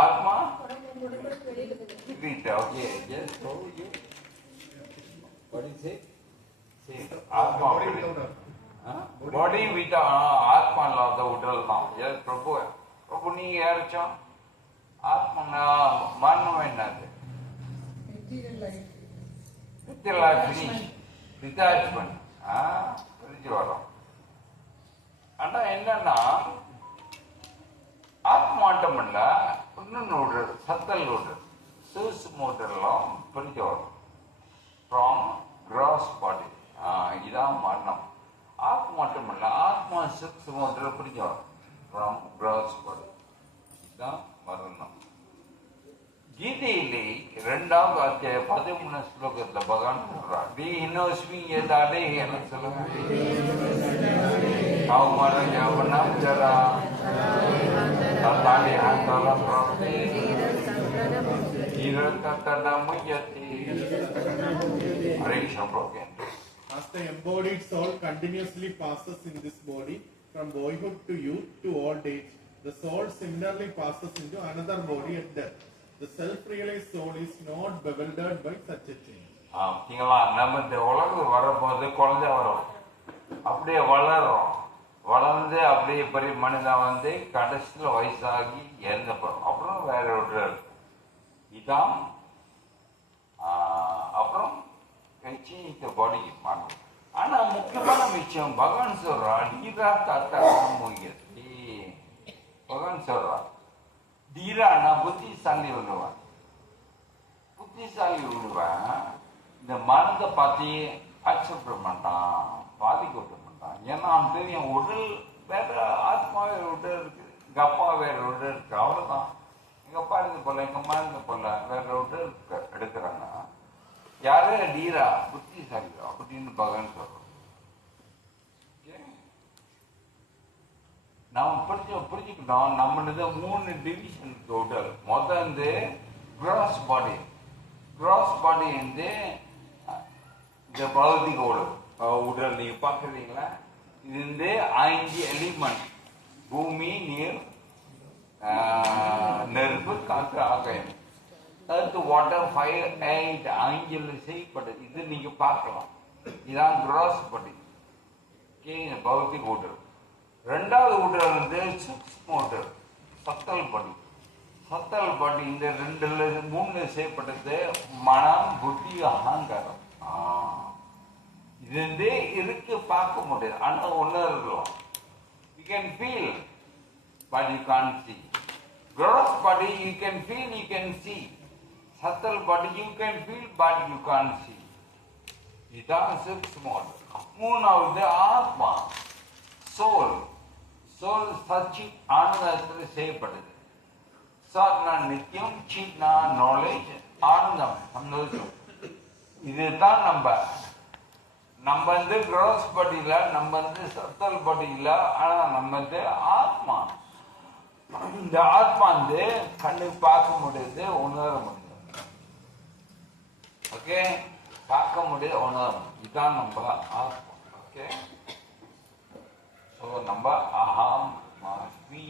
ஆத்மா ஓகே, ஆத்மா பாடி வித் ஆத்மா இல்லாத உடல் தான். பிரபு பிரபு நீங்க யாராச்சும் ஆத்மா மரணம் என்னது? புரிஞ்சு வரும். ஆனா என்னன்னா ஆத்மாட்டம் இல்ல, இன்னொன்னு உடல், சத்தல் உடல், சூஸ் மூட்டெல்லாம் புரிஞ்சு வரும். ஃப்ரம் கிராஸ் பாடி, இதான் மரணம். ஆத்மா மட்டும் இல்ல, ஆத்மா சூக்ஷ்ம புரிஞ்சு வரும். ஃப்ரம் கிராஸ் பாடி, இதுதான் மரணம். கீதையிலே 2வது அத்தியாயம் 13 ஸ்லோகத்துல பகவான் சொல்றார், தி இன்னோஸ்மி ஏதாடே என்ன சொல்லுங்க, கௌமர யவனம் ஜரா தத்தாடி ஹந்தல பிரவதி இரத்தனமுயதி ஹரேஷ broken. As the embodied soul continuously passes in this body from boyhood to youth to old age, the soul similarly passes into another body at death. The self-realized soul is not bewildered by such a change. நம்ம இந்த உலகம் வரும்போது குழந்தை வரும், அப்படியே வளரும், வளர்ந்து அப்படியே பெரிய மனிதன் வந்து கடைசியில் வயசாகி இறந்து போறோம். அப்புறம் வேற ஒரு இதான் அப்புறம் இந்த பாடிக்கு மாறும். ஆனா ஆனா முக்கியமான விஷயம் பகவான் சொல்றா டீரா தாத்தா மூழ்கிறது. பகவான் சொல்றா தீரானா புத்திசாலி உள்ளவன். புத்திசாலி உள்ளவன் இந்த மனதை பார்த்து அக்செப்ட் மாட்டான், பாதிக்க விட மாட்டான். ஏன்னா அவன் தெரியும் உடல் வேற, ஆத்மா வேற உடல் இருக்கு, எங்க அப்பா வேற உடல் இருக்கு, அவ்வளவுதான். எங்க அப்பா இருந்து போல, எங்க அம்மா இருந்து போல, வேற உடல் எடுக்கிறாங்க. யாரே டீரா புத்திசாலி அப்படின்னு பகவான் சொல்றோம். நம்ம புரிஞ்சுக்கிட்டோம். நம்மளது 3 டிவிஷன் உடல். முதல் கிராஸ் பாடி. கிராஸ் பாடி இந்த பௌதிக உடல் நீங்க பாக்குறீங்களா? இது 5 எலிமெண்ட்: பூமி, நீர், நெருப்பு, காற்று, ஆகாயம். earth, water, fire, air, 5 செய்யப்பட்டது. இது நீங்க பார்க்கலாம். இதான் கிராஸ் பாடி, பௌதிக உடல். ரெண்டாவது உடல் சூக்ஷ்ம உடல், சத்தல் பாடி. சத்தல் பாடி இந்த 3 செய்யப்பட்டது மனம், புத்தி, அகங்காரம். இது இருக்கு, பார்க்க முடியாது, ஆனா உணர்றோம். You can feel but you can't see. Gross body you can feel, you can see. Subtle body you can feel but you can't see. இதான் சூக்ஷ்ம உடல். மூணாவது ஆத்மா, சோல். சோல் சச்சி ஆனந்தத்தில் செய்யப்படுது. சாத்னா நித்தியம், சீட்னா நாலேஜ், ஆனந்தம், சந்தோஷம். இதுதான் நம்ம கிராஸ் பாடியில, நம்ம சத்தல் பாடியில, ஆனா நம்ம ஆத்மா. இந்த ஆத்மா கண்ணு பார்க்க முடியுது, உணர முடியாது. ஓகே, பார்க்க முடியாது, உணர முடியும். இதுதான் நம்ம ஆத்மா. ஓகே, ஸோ நம்ம அஹம் அஸ்மி,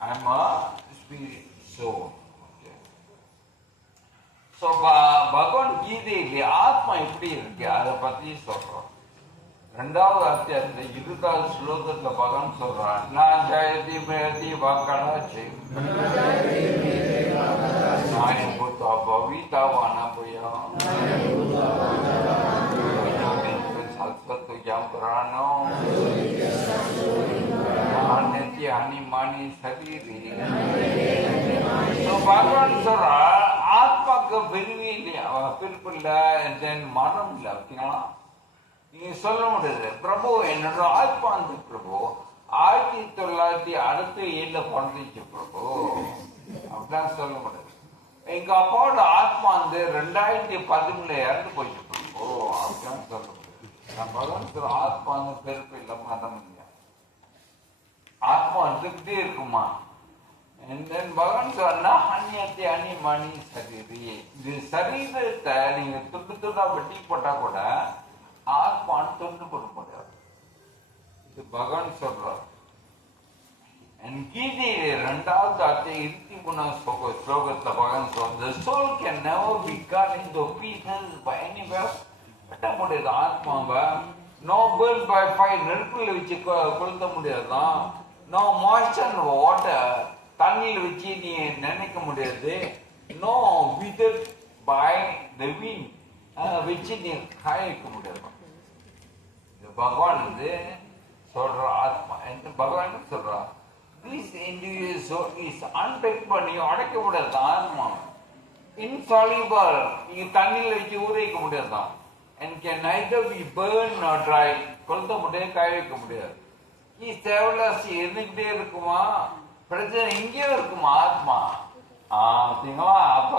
I am a spirit soul. So பகவான் கீதையிலே ஆத்மா எப்படி இருக்கு அதை பத்தி சொல்றோம். 2வது அத்தியாயத்துல 20வது ஸ்லோகத்துல பகவான் சொல்றான், நான் ஜெயதி மேதி வாக்கடாச்சி நாயம் பூத்தா பவிதாவான புயம் சத்வத்து ஜம் புராணோ நித்திய அனிமானி சரீரி. பகவான் சொல்றா ஆத்மாக்கு பிரிவு இல்லையா, பிரிப்பு இல்லை, மனம் இல்லை. அப்படிங்களா நீங்க சொல்ல முடியாது, பிரபு என்னோட ஆத்மா பிரபு 1907 பிறந்துச்சு பிரபு, அப்படிதான் சொல்ல முடியாது. எங்க அப்பாவோட ஆத்மா 2011 இறந்து போயிட்டு பிரபு, அப்படிதான் சொல்ல முடியாது. நான் பகவான் சொல்ற ஆத்மா பிறப்பு இல்லை, மதம் இல்லையா. ஆத்மா இருந்துகிட்டே இருக்குமா? பகவான் சொன்னா அந்நியத்தை அணிமணி சரீரி. இது சரீரத்தை நீங்க துண்டு துண்டா வெட்டி போட்டா கூட ஆத்மான்னு துண்டு போட முடியாது. இது பகவான் சொல்றார். என் கீதையிலே 2வது அத்தியாயம் 23வது ஸ்லோகத்துல பகவான் சொல்ற, the soul can never be cut into pieces by anywhere. வெட்ட முடியாது ஆத்மாவை. no burn by fire, நெருப்புல வச்சு கொளுத்த முடியாதுதான். no moisture in water, தண்ணியில் வச்சு நீ நினைக்க முடியாது. No wither by the wind, வச்சு நீ காய வைக்க முடியாது. பகவான் சொல்ற ஆத்மா பகவான் சொல்றா, this individual soul is untouchable. நீ அடைக்க முடியாது ஆத்மா. இன்சால்யூபிள், நீங்க தண்ணியில் வச்சு ஊற வைக்க முடியாதுதான். and can neither be burned nor dry, கொளுத்த முடியாது, காய வைக்க முடியாது. தேவலாசி இருந்துகிட்டே இருக்குமா, பிரச்சனை இங்கேயும் இருக்குமா ஆத்மா. சரிங்களா? அப்ப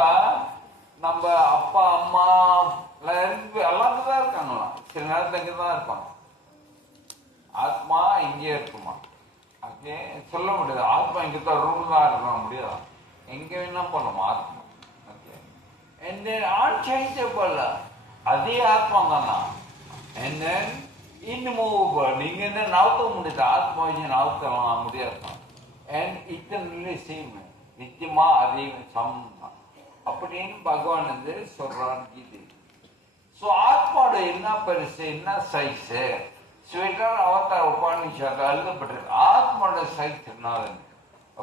நம்ம அப்பா அம்மா எல்லாரும் தான் இருக்காங்களா, சில நேரத்துல இங்கதான் இருப்பாங்க. ஆத்மா இங்கே இருக்குமா? ஓகே, சொல்ல முடியாது. ஆத்மா இங்கதான் ரூம் தான் இருக்க முடியாது, எங்க வேணா போகலாம் ஆத்மா. ஓகே, அன்சேஞ்சபிள், அதே ஆத்மா தானா. இன்மூவபிள், நீங்க என்ன நவுத்த முடியாது, ஆத்மா வச்சு நவுத்தலாம் முடியாது. and eternally same, நித்தியமா அதே சமம் அப்படின்னு பகவான் சொல்றான் கீதை. ஸோ ஆத்மாவோட என்ன பெருசு, என்ன சைஸ், ஸ்வேட்டர் அவதார உபானிஷால எழுதப்பட்டிருக்கு. ஆத்மாவோட சைஸ் என்ன?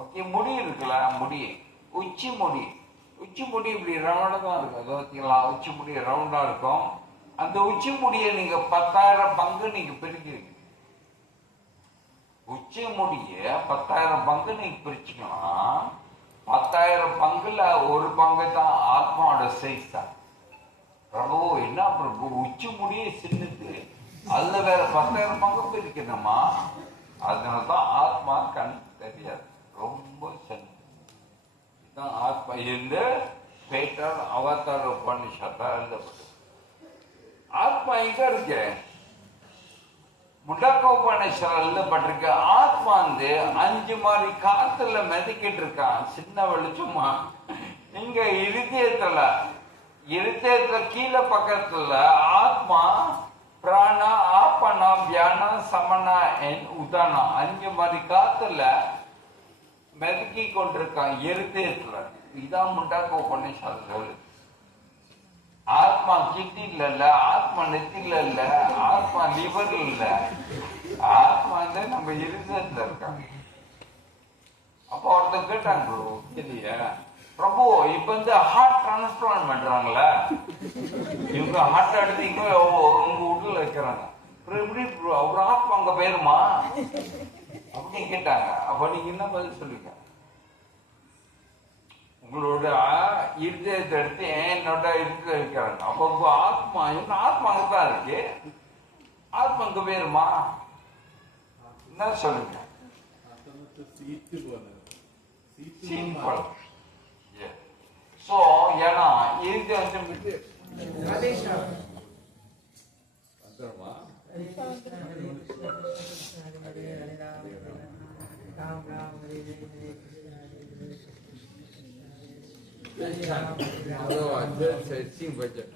ஓகே, முடி இருக்குல்ல, முடி, உச்சி முடி இப்படி ரவுண்டா தான் இருக்கும். அது பார்த்தீங்களா, உச்சி முடி ரவுண்டா இருக்கும். அந்த உச்சி முடியை நீங்க 10,000 பங்கு நீங்க பிரிக்கிறீங்க. உச்சி முடிய 10,000 பங்கு நீங்க பிரிச்சுக்கணும்னா 10,000 பங்குல ஒரு பங்கு தான் ஆத்மாவோட சைஸ் தான். பிரபு என்ன பிரபு உச்சி முடியே சின்னது, அதுல வேற 10,000 பங்கு பிரிக்கணுமா? அதனாலதான் ஆத்மா கண் தெரியாது, ரொம்ப சின்னது. ஆத்மா இருந்து பேட்டர் அவதார உபநிஷத்தா எழுதப்பட்டது. ஆத்மா எங்க இருக்கு? முண்டக்க உபநிஷம் எழுதப்பட்டிருக்கு. ஆத்மா 5 மாதிரி காத்துல மிதக்கிட்டு இருக்கான், சின்ன வெளிச்சமா. இங்க இருதயத்துல கீழே பக்கத்துல ஆத்மா பிராணா ஆப்பனா வியானா சமனா உதானா 5 மாதிரி காத்துல மிதக்கி கொண்டிருக்கான் இருதயத்துல. இதான் முண்டாக்க உபநிஷம். ஆத்மா கிட்னில இல்ல, ஆத்மா நெத்தில இல்ல, ஆத்மா லிவர் இல்ல, ஆத்மா நம்ம இருதயத்துல இருக்காங்க. அப்போ ஒருத்தர் கேட்டாங்க, இல்லையா பிரபு இப்ப ஹார்ட் டிரான்ஸ்பிளான்ட் பண்றாங்களா, இவங்க ஹார்ட் எடுத்தீங்க உங்க வீட்டுல வைக்கிறாங்க, எப்படி அவர் ஆத்மா அங்க போயிருமா அப்படின்னு கேட்டாங்க. அப்ப நீங்க என்ன பதில் சொல்லுங்க? உங்களோட இருதயத்தை எடுத்து என்னோட இருதயத்தை வைக்கிறாங்க. அப்போ ஆத்மா அங்கதான் இருக்கு, ஆத்மா அங்க போயிருமா? என்ன சொல்லுங்க? சோ ஏன்னா இருதயம் searching budget.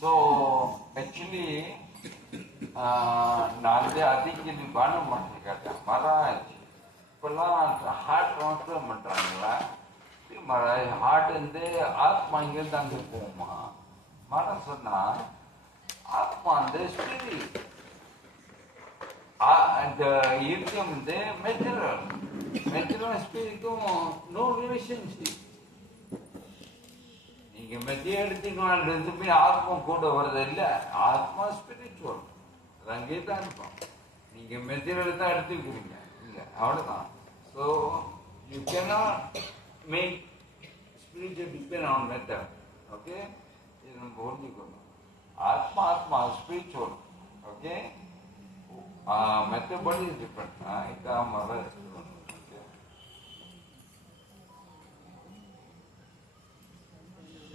ஸோ ஆக்சுவலி நான் அதிக பண்ண மாட்டேன் கேட்டேன் மரம் இப்பெல்லாம் ஹார்ட் ட்ரான்ஸ்ஃபர் பண்ணுறாங்களா ஹார்ட் வந்து ஆத்மா இங்கேருந்து அங்கே போகுமா மரம் சொன்னா ஆத்மா வந்து ஸ்பிரிட் அந்த இருக்கம் வந்து மெட்டீரியல் ஸ்பிரிட்டும் நோ ரிலேஷன்ஷிப். நீங்க மெத்திய எடுத்தீங்கன்னா ரெண்டுமே ஆத்மா கூட வர்றது இல்லை, ஆத்மா ஸ்பிரிச்சுவல் அது அங்கே தான் இருக்கும். நீங்க மெத்தீரியல் தான் எடுத்துக்கிறீங்க இல்லை, அவ்வளவுதான். So you cannot make spiritual depend on method. Okay, இது நம்ம புரிஞ்சுக்கணும். ஆத்மா ஸ்பிரிச்சுவல். ஓகே, மெத்தபடி இஸ் டிஃப்ரெண்ட். இதான் மாதிரி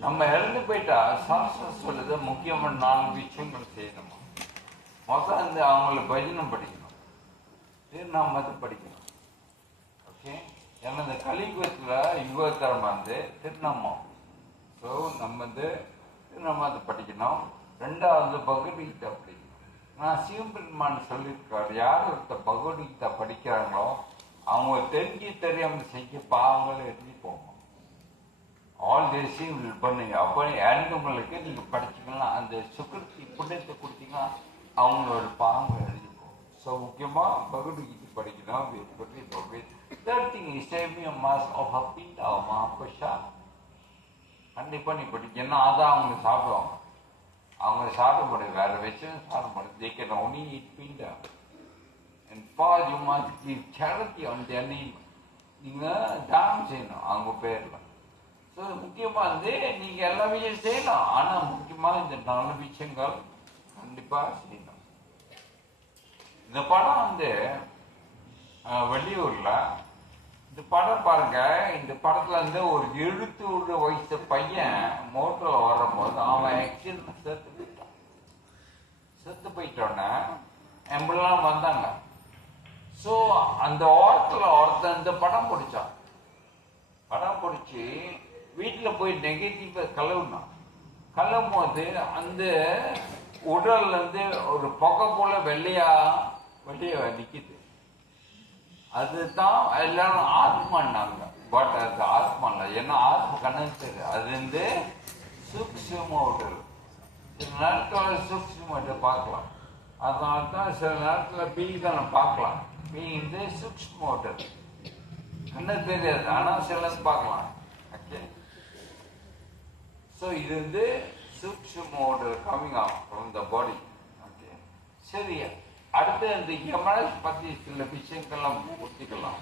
நம்ம இறந்து போயிட்டா சாஸ்திரம் சொல்லுது முக்கியமான 4 விஷயங்கள் செய்யணுமா. முதல்ல இந்த அவங்கள பஜனம் படிக்கணும், திருநாமத்தை படிக்கணும். ஓகே, ஏன்னா இந்த கலியுகத்தில் யுகத்தரம் வந்து திருநாமம். ஸோ நம்ம வந்து திருநாமத்தை படிக்கணும். 2வது பகவத்கீதை படிக்கணும். நான் சிவபெருமான் சொல்லியிருக்காரு, யார் ஒருத்தர் பகவத்கீதை படிக்கிறாங்களோ அவங்க தெரியாமல் செஞ்ச பாவங்களை எழுதி போகணும். ஆல் தேசியம் பண்ணுங்க. அப்போ இறந்தவங்களுக்கு நீங்கள் படிச்சிக்கலாம், அந்த சுக்கிரத்தி புண்ணியத்தை கொடுத்தீங்கன்னா அவங்களோட பாவங்களை எழுதிக்கும். ஸோ முக்கியமாக பகவத்கீதை படிக்கணும். Third thing is saving mass of happened of மகாபஷா. கண்டிப்பாக நீ படிக்க, ஏன்னா அதான் அவங்க சாப்பிடுவாங்க. அவங்க சாப்பிட முடியும், வேற வச்சு சாப்பிட முடியும். they can only eat pinda. and for you must give charity on their name. நீங்கள் தானம் செய்யணும் அவங்க பேரில். ஸோ முக்கியமாக வந்து நீங்கள் எல்லா விஷயம் செய்யலாம், ஆனால் முக்கியமாக இந்த 4 விஷயங்கள் கண்டிப்பாக செய்யணும். இந்த படம் வந்து வெளியூரில் இந்த படம் பாருங்க. இந்த படத்துல வந்து ஒரு 71 வயசு பையன் மோட்டரில் வரும்போது அவன் ஆக்சிடென்ட் செத்து போயிட்டோன்னே ஆம்புலன்ஸ் வந்தாங்க. ஸோ அந்த ஓரத்தில் ஒருத்தன் இந்த படம் பிடிச்சான். படம் பிடிச்சி வீட்டில் போய் நெகட்டிவ் கழுவும் போது அந்த உடல்ல இருந்து ஒரு புகை போல வெளியே நிற்கிது. அதுதான் எல்லாரும் ஆத்மான்னாங்க. பட் அது ஆத்மா இல்லை, ஏன்னா ஆத்மா கணக்கு அது வந்து சூக்ஷ்ம உடல். சில நேரத்தில் சூக்ஷ்ம உடல் பார்க்கலாம், அதனால தான் சில நேரத்தில் பீகனை பார்க்கலாம். பீ வந்து சூக்ஷ்ம உடல் கண்ணு தெரியாது, ஆனால் சிலது பார்க்கலாம். ஓகே, ஸோ இது வந்து சூக்ஷ்ம உடல் கம்மிங் ஆஃப் ஃப்ரம் த பாடி. ஓகே, சரி. அடுத்து இந்த யமராஜ் பத்தி சில விஷயங்கள்லாம் ஒத்திக்கலாம்.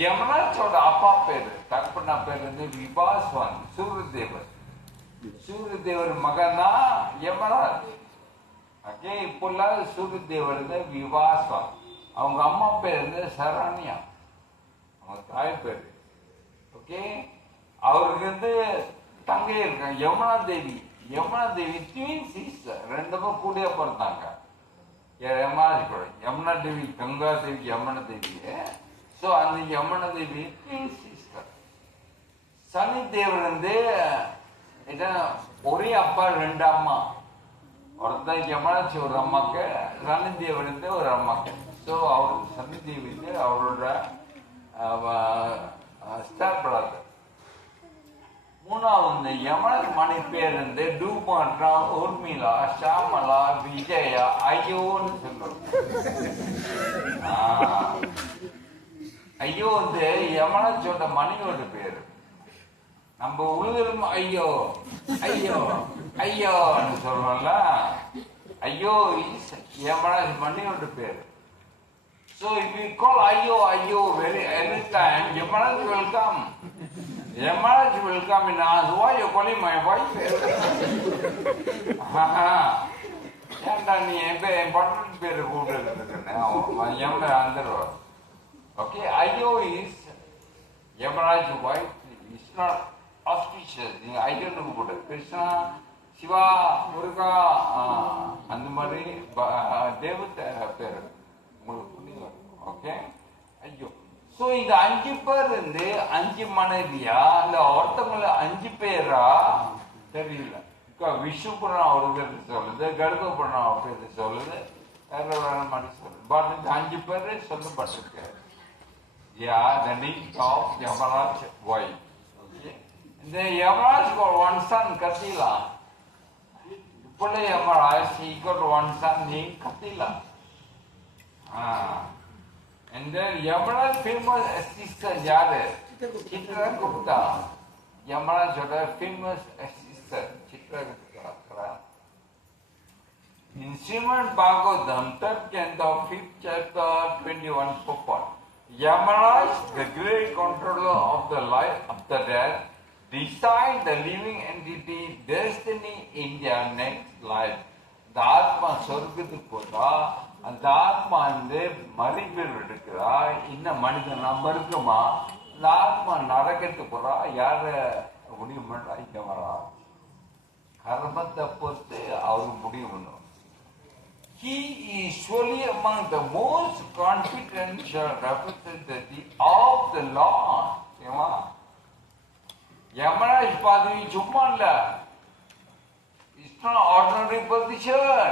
யமராஜோட அப்பா பேரு தகப்பனா பேர் வந்து விபாஸ்வான், சூரியதேவர் மகனா யமராஜ். ஓகே, இப்போல்லாம் சூரியதேவர் வந்து விபாஸ்வான். அவங்க அம்மா பேர் வந்து சரண்யா, அவங்க தாய் பேரு. ஓகே, அவருக்கு வந்து தங்கை இருக்காங்க யமுனா தேவி. ட்வின் சிஸ்டர், 2 பேரும் கூட பிறந்தாங்க. யமுனா தேவி, கங்கா தேவி, யமுனா தேவி. ஸோ அந்த யமுனா தேவி ட்வின் சிஸ்டர். சனி தேவர் வந்து ஒரே அப்பா 2 அம்மா. ஒருத்தன் யமுனாச்சி ஒரு அம்மாக்கு, சனி தேவர் வந்து ஒரு அம்மாக்கு. ஸோ அவர் சனி தேவி வந்து அவரோட ஸ்டார் பிரதர். 3வது யமராஜ் மணி பேர் வந்து டூமாட்ரா, ஊர்மிளா, ஷாமலா, விஜயா, ஐயோன்னு சொல்லுவாங்க. ஐயோ வந்து யமராஜோட மணியோட பேரு. நம்ம உலகம் ஐயோ ஐயோ ஐயோன்னு சொல்றோம்ல, ஐயோ இஸ் யமராஜ் மணியோட பேரு. So if you call Ayyo every time, Yamaraj will come. Yamaraj will come and ask, why you calling my wife? ஏன்டா நீ important பேரு கூப்பிட்டு யமராஜ் வந்துடுவார். Okay, Ayyo is Yamaraj wife. It's not auspicious. நீங்க ஐயோன்னு கூப்பிடு. கிருஷ்ணா, சிவா, முருகா, அந்த மாதிரி தேவத்தை பேரு உங்களுக்கு புரியும். ஓகே, ஐயோ. ஸோ இந்த 5 பேர் வந்து 5 மனைவியா இல்ல ஒருத்தவங்கள 5 பேரா தெரியல. விஷ்ணுபுரம் ஒரு பேர் சொல்லுது, கருடபுரம் ஒரு பேர் சொல்லுது, வேற மாதிரி சொல்லுது. பட் இந்த 5 பேர் சொல்லப்பட்டிருக்கு. The name of Yamaraj wife. Okay. The Yamaraj got one son, Katila. Pune Yamaraj, he got one son named Katila. And then Yamaraj famous assistant Yare, Chitragupta. Yamaraj had a famous assistant, Chitragupta. In Srimad Bhagavatam, 3rd canto, 5th chapter, 21 purport. Yamaraj, the great controller of the life of the dead, decide the living entity destiny in their next life. The Atma சொர்க்கத்துக்கு போதா, அந்த ஆத்மா வந்து மறிப்பில் எடுக்கிறா, இன்னும் மனிதன் நம்ம இருக்குமா, இந்த ஆத்மா நரகத்துக்கு போறா, யார முடியும் யமரா கர்மத்தை பொறுத்து அவருக்கு முடிவு பண்ணும். He is surely among the most confidential representative of the Lord. Yamaraj பதவி சும்மா இல்ல. It's not ordinary position.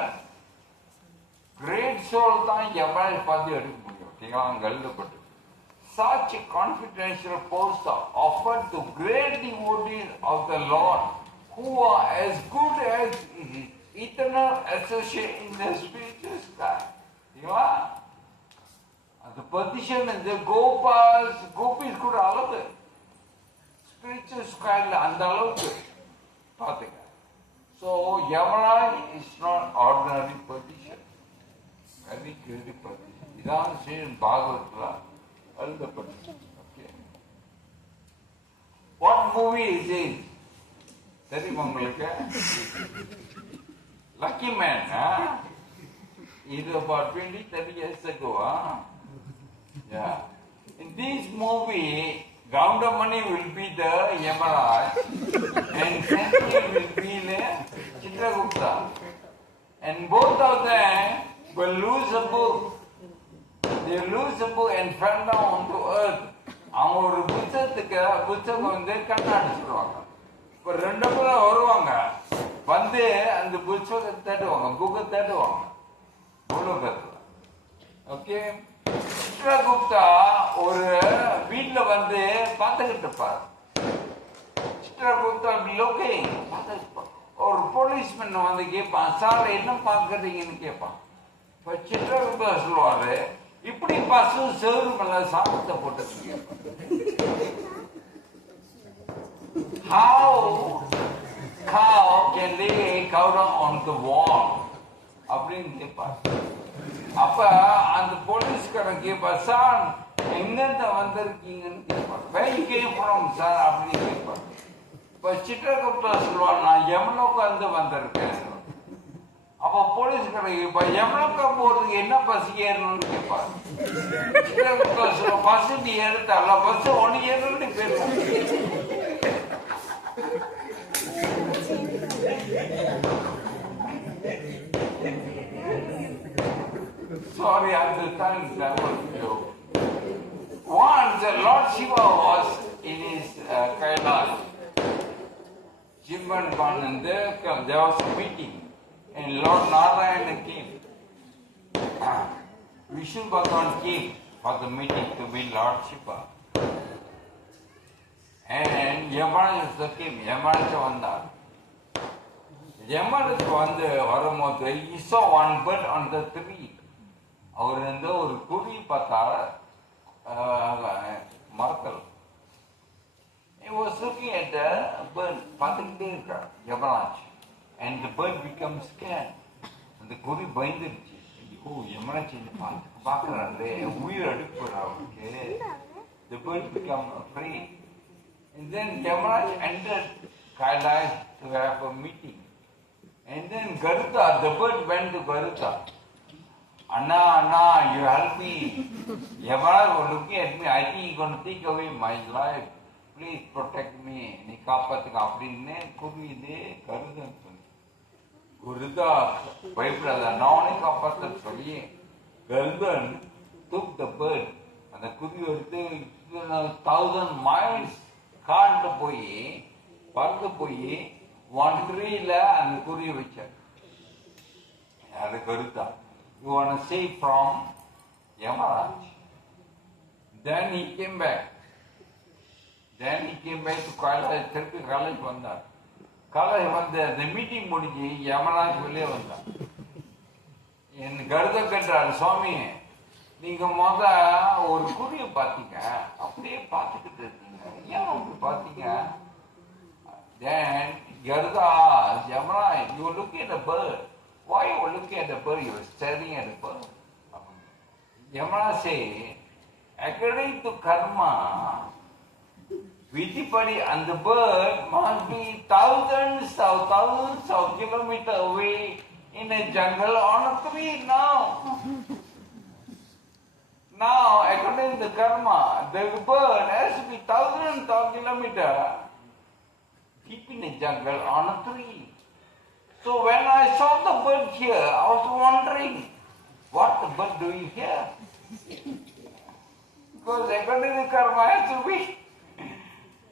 Great soul தான் Yamaraj பதவி எடுக்க முடியும். அங்க எழுதப்பட்டு. Such a confidential post are offered to great devotees of the Lord who are as good as eternal associate in the spiritual sky. The position in the gopis கூட அளவு spiritual sky அந்த அளவுக்கு பாத்துங்க. So Yamaraj is not ordinary position, very great position. இதான் ஸ்ரீமத் பாகவத்ல எழுதப்பட்டது. Okay. What movie is this? தெரியுமா உங்களுக்கு? Lucky Man, huh? It's about 20-30 years ago, huh? Yeah. In this movie, Gaundamani will be the Yamaraj and Senti will be the Chitragupta. And both of them will lose a book. They lose a book and fell down to earth. அவங்க ஒரு புத்தகம் வந்து கண்ணாடிச்சுடுவாங்க. இப்போ 2 பேரும் வருவாங்க, வந்து அந்த புத்தகத்தை தேடுவாங்க, புக்கை தேடுவாங்க. ஓகே. சித்ரகுப்தா ஒரு வீட்டுல வந்து பார்த்துக்கிட்டு இருப்பார். சித்ரகுப்தா ஒரு போலீஸ்மேன் வந்து கேட்பான், சார் என்ன பார்க்கறீங்கன்னு கேட்பான். இப்போ சித்ரகுப்தா சொல்லுவாரு, இப்படி பசு செவரு மேல சாபத்தை போட்டு கேட்பான். How cow can lay cow down on the wall? அப்படின்னு கேட்பார். அப்ப அந்த போலீஸ்காரன் கேட்பார், சார் எங்கிட்ட வந்திருக்கீங்கன்னு கேட்பார். Where you came from, sir அப்படின்னு கேட்பார். இப்ப சித்ரகுப்தா சொல்லுவார், நான் யமலோகா வந்து வந்திருக்கேன். அப்ப போலீஸ்காரன் கேட்பார், யமலோகா போறதுக்கு என்ன பஸ் ஏறணும்னு கேட்பார். சித்ரகுப்தா சொல்லுவா, பஸ் நீ எடுத்தால பஸ் ஒன்னு ஏறணும்னு பேருவாங்க. Sorry, I'm the time travel. Once Lord Shiva was in his Kailash. Jimban and there was a meeting, and Lord Narayana came. Vishnu Bhagavan came for the meeting to meet Lord Shiva. And Yamaraj came. Yamaraj vandar. Yamaraj வந்து வரும்போது he saw one bird on the tree. அவர் வந்து ஒரு குருவி பார்த்தார் மரத்தில். He was looking at the bird, பார்த்துக்கிட்டே இருக்கார் Yamraj. And the bird becomes scared. அந்த குருவி பயந்துருச்சு. ஓ யமராஜ் பார்க்கறாரு, உயிர் எடுக்கப்படுற அவருக்கு. The bird become afraid. And then Yamaraj entered Kailash to have a meeting. And then Garuda, the bird went to Garuda. Anna, you help me. Yamaraj was looking at me. I think he's going to take away my life. Please protect me. நீ காப்பாத்துக்க அப்படின்னு குருவிதே கருதன் சொல்லி. Garuda பயப்படாத, நானே காப்பாத்த சொல்லி கருதன் took the bird. அந்த குருவி எடுத்து 1000 miles காண்டு போய் பறந்து போய் 1 3ல அந்த குறிய வச்சார். அது கருத்தா. You want to say from Yamaraj. Then he came back. To college. திருப்பி காலேஜ் வந்தார். காலேஜ் வந்து அந்த மீட்டிங் முடிஞ்சு யமராஜ் வெளியே வந்தார். என் கருத கேட்டார், சுவாமி நீங்க ஒரு குறிய பார்த்தீங்க, அப்படியே பார்த்துக்கிட்டு இருக்கீங்க, ஏன் அப்படி பார்த்தீங்க? Then Garda asked, Yamaraj, you were looking at a bird. Why you were looking at the bird? You were staring at the bird. Yamaraj said, according to karma, Vidipadi and the bird must be thousands of kilometers away in a jungle on a tree now. Now, according to karma, the bird has to be thousands of kilometers deep in a jungle on a tree. So when I saw the bird here, I was wondering, what the bird doing here? Because according to karma, it has to be.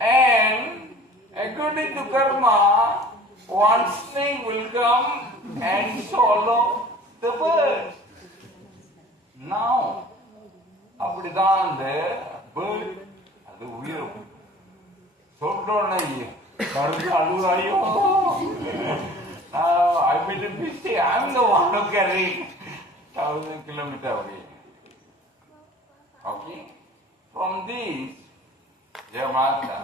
And according to karma, one snake will come and swallow the bird. Now, அப்படிதான் அந்த bird அது உயிர் சொல்றோன்னு கருத்து அழுவாயோ. I made a mistake. I'm the one who carried 1,000 kilometers away. Okay? From this, Yamata,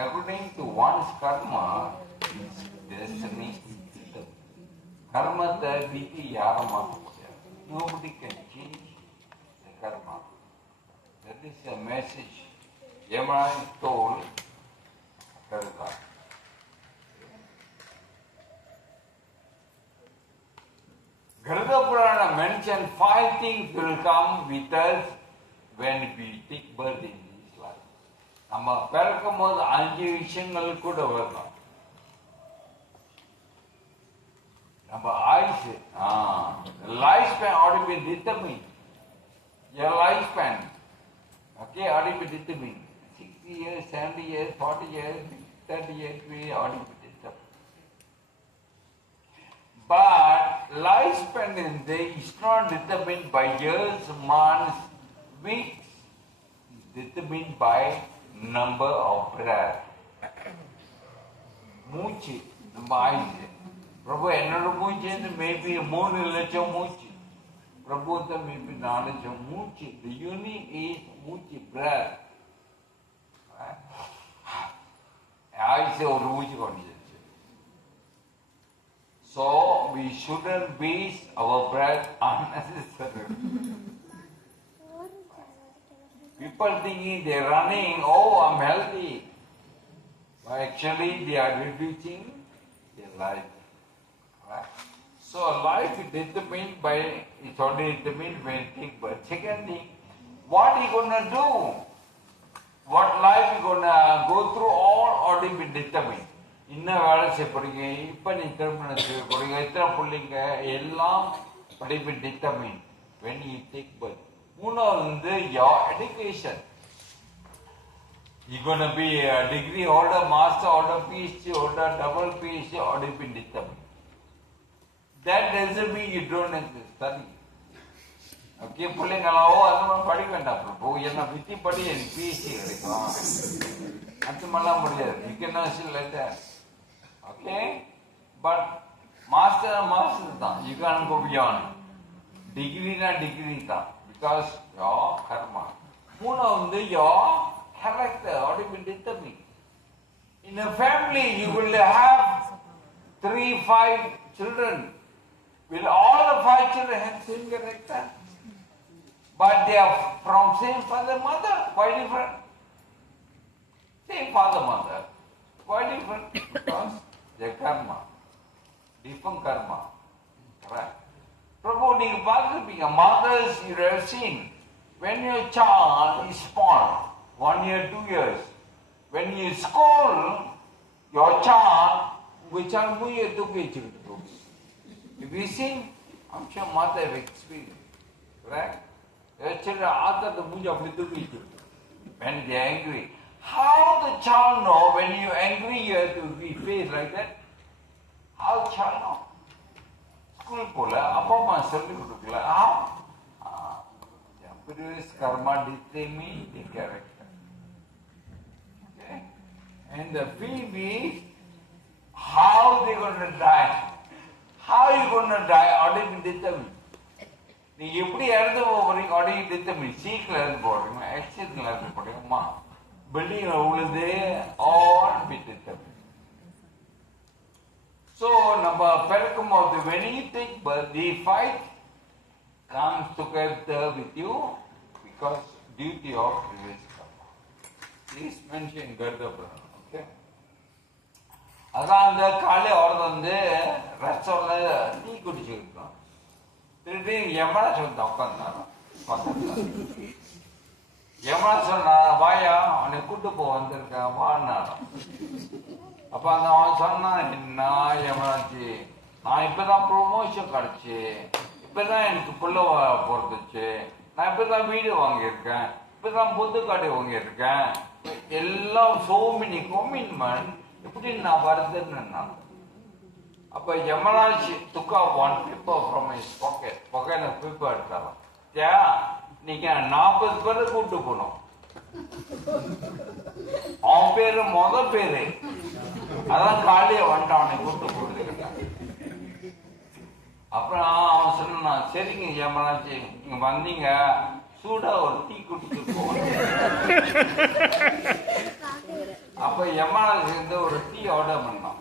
according to one's karma, destiny is the karma that nobody can change the karma. That is a message Yamaraja told Garda. Garda Purana mentioned 5 things will come with us when we take birth in this life. நம்ம பிறக்கும் போது 5 விஷயங்கள் கூட வரலாம். நம்ம ஆயுசு, life span ought to be determined. Your life span, okay, ought to be determined. 60 years, 70 years, 40 years, 30 years, we ought to be determined. But lifespan is not determined by years, months, weeks. It's determined by number of breath. மூச்சு நம்ம ஆயுசு. பிரபு என்னோட மூச்சு மேபி 3 லட்சம் மூச்சு. பிரபுத்த மேபி 4 லட்சம் மூச்சு. The unit is மூச்சு, breath. ஆயுசு ஒரு மூச்சு கொண்டு. So we shouldn't waste our breath unnecessarily. People thinking they're running, oh, I'm healthy. But actually they are reducing their life. Right? So life is determined by, it's already determined when you take birth. Second thing, what are you going to do? What life you going to go through, all already been determined. இன்னும் வேலை செய்யப்படுங்க, இப்போ நீ திருமணம் செய்யப்படுங்க, இத்தனை பிள்ளைங்க எல்லாம் படிப்பு determine when you take birth. மூணாவது your education. You're going to be a degree holder, master holder, PhD holder, double PhD, already been determined. That doesn't mean you don't have to study. Okay, பிள்ளைங்களா அந்த மாதிரி படிக்க வேண்டாம். இப்போ என்ன வித்தி படி எனக்கு PhD கிடைக்கும், அது மாதிரிலாம் முடியாது. You cannot still like that. Okay, but master தான். You can't go beyond. Degree தான், because your karma. மூணாவது your character already been determined. In a family you will have 3-5 children. Will all the 5 children have same character? But they are from same father mother. Why different? Same father mother. Why different? Because their karma, different karma. Correct. Prabhu, நீங்க பார்த்திருப்பீங்க, mothers you have seen, when your child is small, 1 year, 2 years, when you scold your child, உங்க child மூஞ்சியை தூக்கி வச்சுக்கிட்டு போகுது. If you seen, I'm sure mother have experienced. Correct? Your children ஆத்தத்தை மூஞ்சி அப்படி தூக்கி வச்சுக்கிட்டு when they are angry. How the child know when you angry you have to be face like that? How the child know? School போல அப்பா அம்மா சொல்லி கொடுக்கல. Japanese karma determine the character. Okay? And the fifth is how they going to die. How you going to die? Order to determine. நீ எப்படி இறந்து போறீங்க? Order to determine. சீக்கிரம் இறந்து போறீங்க, ஆக்சிடென்ட்ல இறந்து போறீங்க, பில்டிங் உழுது, all be determined. So, நம்ம பிறக்கும் போது when you take birth, the fight comes together with you because duty of previous karma. Please mention Gardabran, okay? அதான் அந்த காலை அவரது வந்து ரெஸ்டாரண்ட்ல டீ குடிச்சுக்கிட்டோம். திருப்பி எம்மனா சொல்லிட்டு உட்காந்தாரோ எம்மனா சொன்னா வாயா அவனை கூட்டு போ வந்திருக்கேன் வான்னாரோ. அப்ப அந்த அவன் சொன்னான், என்ன எமனாச்சு, நான் இப்பதான் ப்ரொமோஷன் கிடைச்சு, இப்பதான் எனக்கு புள்ள பொறுத்துச்சு, நான் இப்பதான் வீடு வாங்கியிருக்கேன், இப்பதான் புது கடை வாங்கியிருக்கேன், எல்லாம் so many commitment, எப்படி நான் வருதுன்னு. அப்ப Yamraj took out one paper from his pocket paper எடுத்தாராம். நீங்க 40 பேரை கூட்டு போனோம், அவன் பேரு பேரு அதான் காலையே வந்துட்டான் அவனை கூட்டு போடுறது. அப்புறம் அவன் சொன்னான், சரிங்க யமராஜ் நீங்க வந்தீங்க, சூடா ஒரு டீ குடிச்சு போகணும். அப்ப யமராஜ் வந்து ஒரு டீ ஆர்டர் பண்ணான்.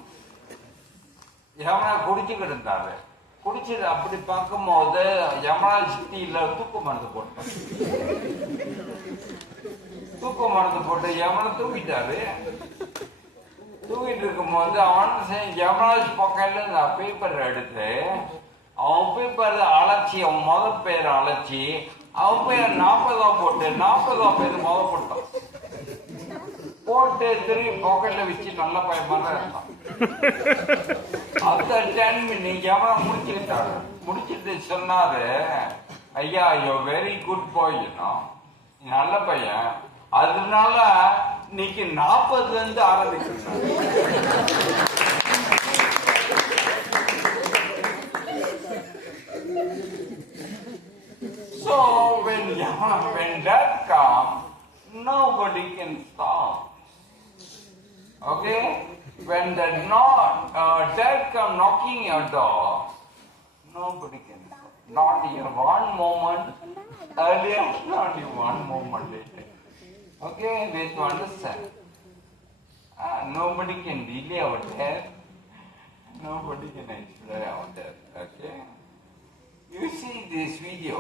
யமராஜ் குடிச்சுக்கிட்டு இருந்தாரு. குடிச்சது அப்படி பார்க்கும் போது யமராஜ் டீல தூக்க மருந்து போட்டான். தூக்க மருந்து போட்டு யமனை தூக்கிட்டாரு. தூக்கிட்டு இருக்கும் போது அவன் யமராஜ் பக்கத்துல இந்த பேப்பர் எடுத்து அவன் பேப்பர் அழைச்சி, அவன் பேரை அழைச்சி அவன் பேர் 40 போட்டு 40 பேர் போட்டான். போட்டு திரும்பி பாக்கெட்ல வச்சு நல்ல பயமா தான் இருந்தான். அந்த 10 minutes யமனை முடிச்சுக்கிட்டாரு. முடிச்சுட்டு சொன்னாரு, ஐயா யூ வெரி குட் பாய், நல்ல பையன், அதனால இன்னைக்கு 40 இருந்து ஆரம்பிக்கிறேன். So when that comes, nobody can stop. Okay? When that death come knocking your door, nobody can stop. Not even one moment earlier, not even one moment later. Okay, we have to understand. Nobody can delay our death. Nobody can expedite our death. Okay? You see this video.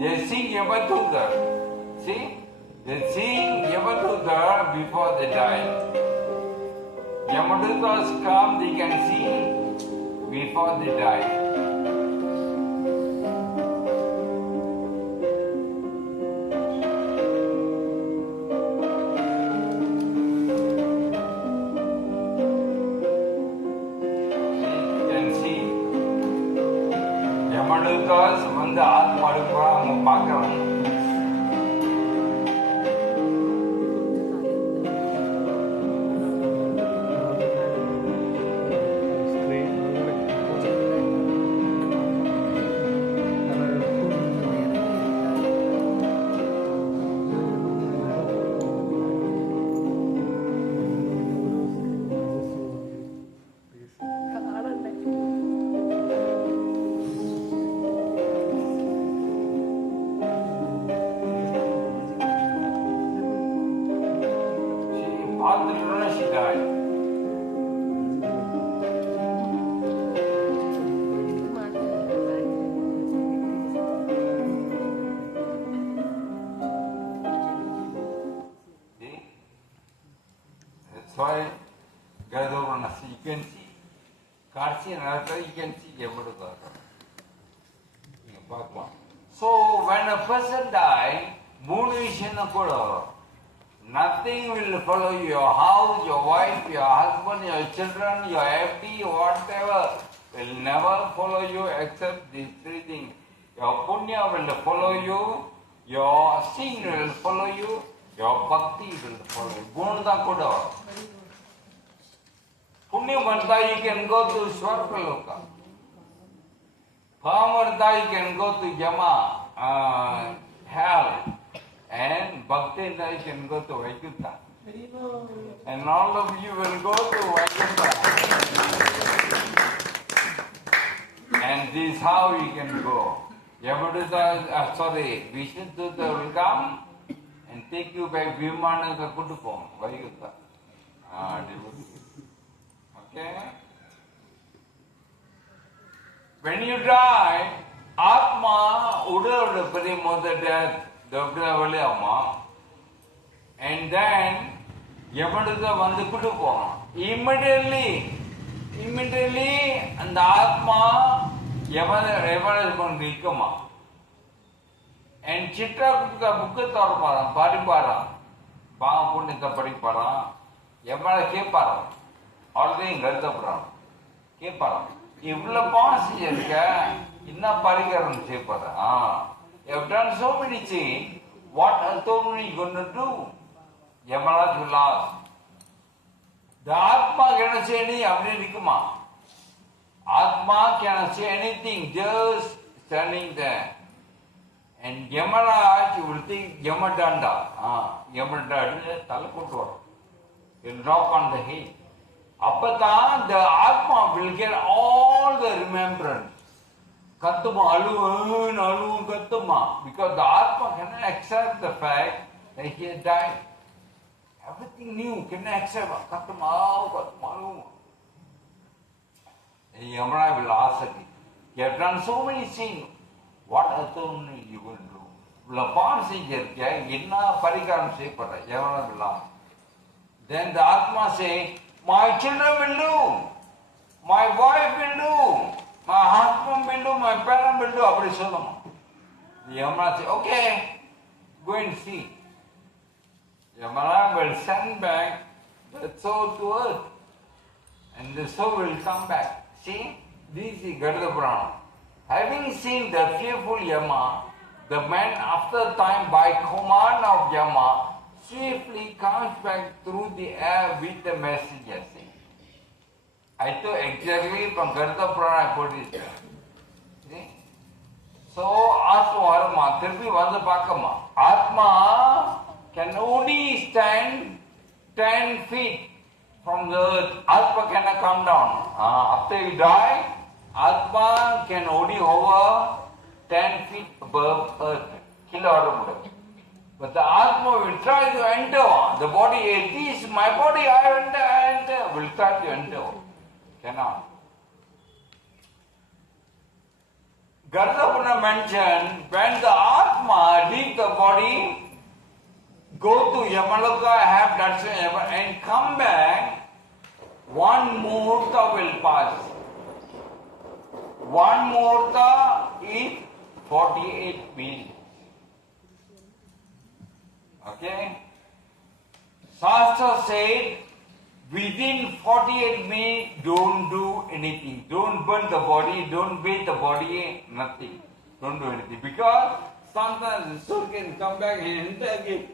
They sing Yamadutta. See? They sing Yamadutta before they die. Yamaduttas come, they can see before they die. வந்து ஆத்மா எடுப்பா அவங்க பார்க்கறாங்க. She died. See? That's why Gadavana, you can see. Karsi and Arthur, you can see Yamadutta. So when a person dies, nothing will follow you. Your house, your wife, your husband, your children, your FD, whatever will never follow you except these 3 things. Your punya will follow you, your sin will follow you, your bhakti will follow you. Guna kuda. Punyamanta, you can go to Swargaloka. Pamanta, you can go to Yama, hell. And Bhaktinda, you can go to Vaikuntha. And all of you will go to Vaikuntha. And this is how you can go. Vishnudutta will come and take you by Vimanaka Kudupam, Vaikuntha. Okay? When you die, Atma Uda Parimota death, Amma, and then Yamadutta Vandu Kudupam. Immediately, and the Atma Yamada is going to come. And Chitra Bukatarpara, Paripara, Papunita Paripara, Yamada Kepara, all the Gardapra, Kepara. If the past is inna Parikaram Separa. You have done so many things, what authority are you going to do? Yamada will ask. The Atma cannot say anything. Atma cannot say anything, just standing there. And Yamaraj, you will think Yamadanda. Yamadanda, Talakutor. He'll drop on the head. Apata, the Atma will get all the remembrance. Kattuma, alu, Kattuma. Because the Atma cannot accept the fact that he has died. Everything new, cannot accept. Kattuma, alu. And Yamaraj will ask again. You have done so many things. What authority you will do? Then the Atma say, my children will do, my wife will do, my husband will do, my parent will do. The Yamara say, okay, go and see. Yamara will send back the soul to earth, and the soul will come back. See, this is Garuda Purana. Having seen the fearful Yama, the man after time by command of Yama swiftly comes back through the air with the messenger. I told exactly from Garuda Purana I put it there. See? So Atma, Tirpi Vanda Pakama. Atma can only stand 10 feet from the earth. Atma cannot come down. After you die, Atma can only hover 10 feet above earth. But the Atma will try to enter the body. It is my body, I enter. Will try to enter. Cannot. Garuda mentioned when the Atma leave the body, go to Yamaloka, have darshan and come back, one muhurta will pass. One muhurta is 48 minutes. Okay? Shastra said, within 48 minutes, don't do anything. Don't burn the body, don't bathe the body, nothing. Don't do anything. Because sometimes the soul can come back and enter again.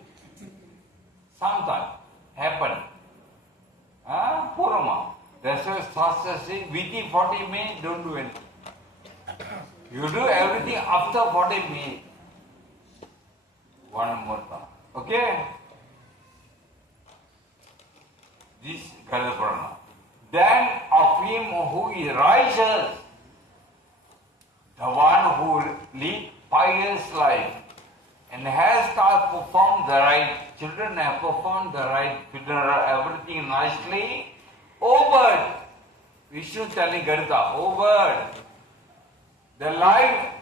Sometimes happen. Purama. That's why Shastra says, within 40 minutes, don't do anything. You do everything after 40 minutes. One more time. Okay? This Garuda Purana. Then of him who is righteous, the one who leads pious life and has performed the right, children have performed the right funeral, everything nicely, over. Vishnu telling Garuda, over. The life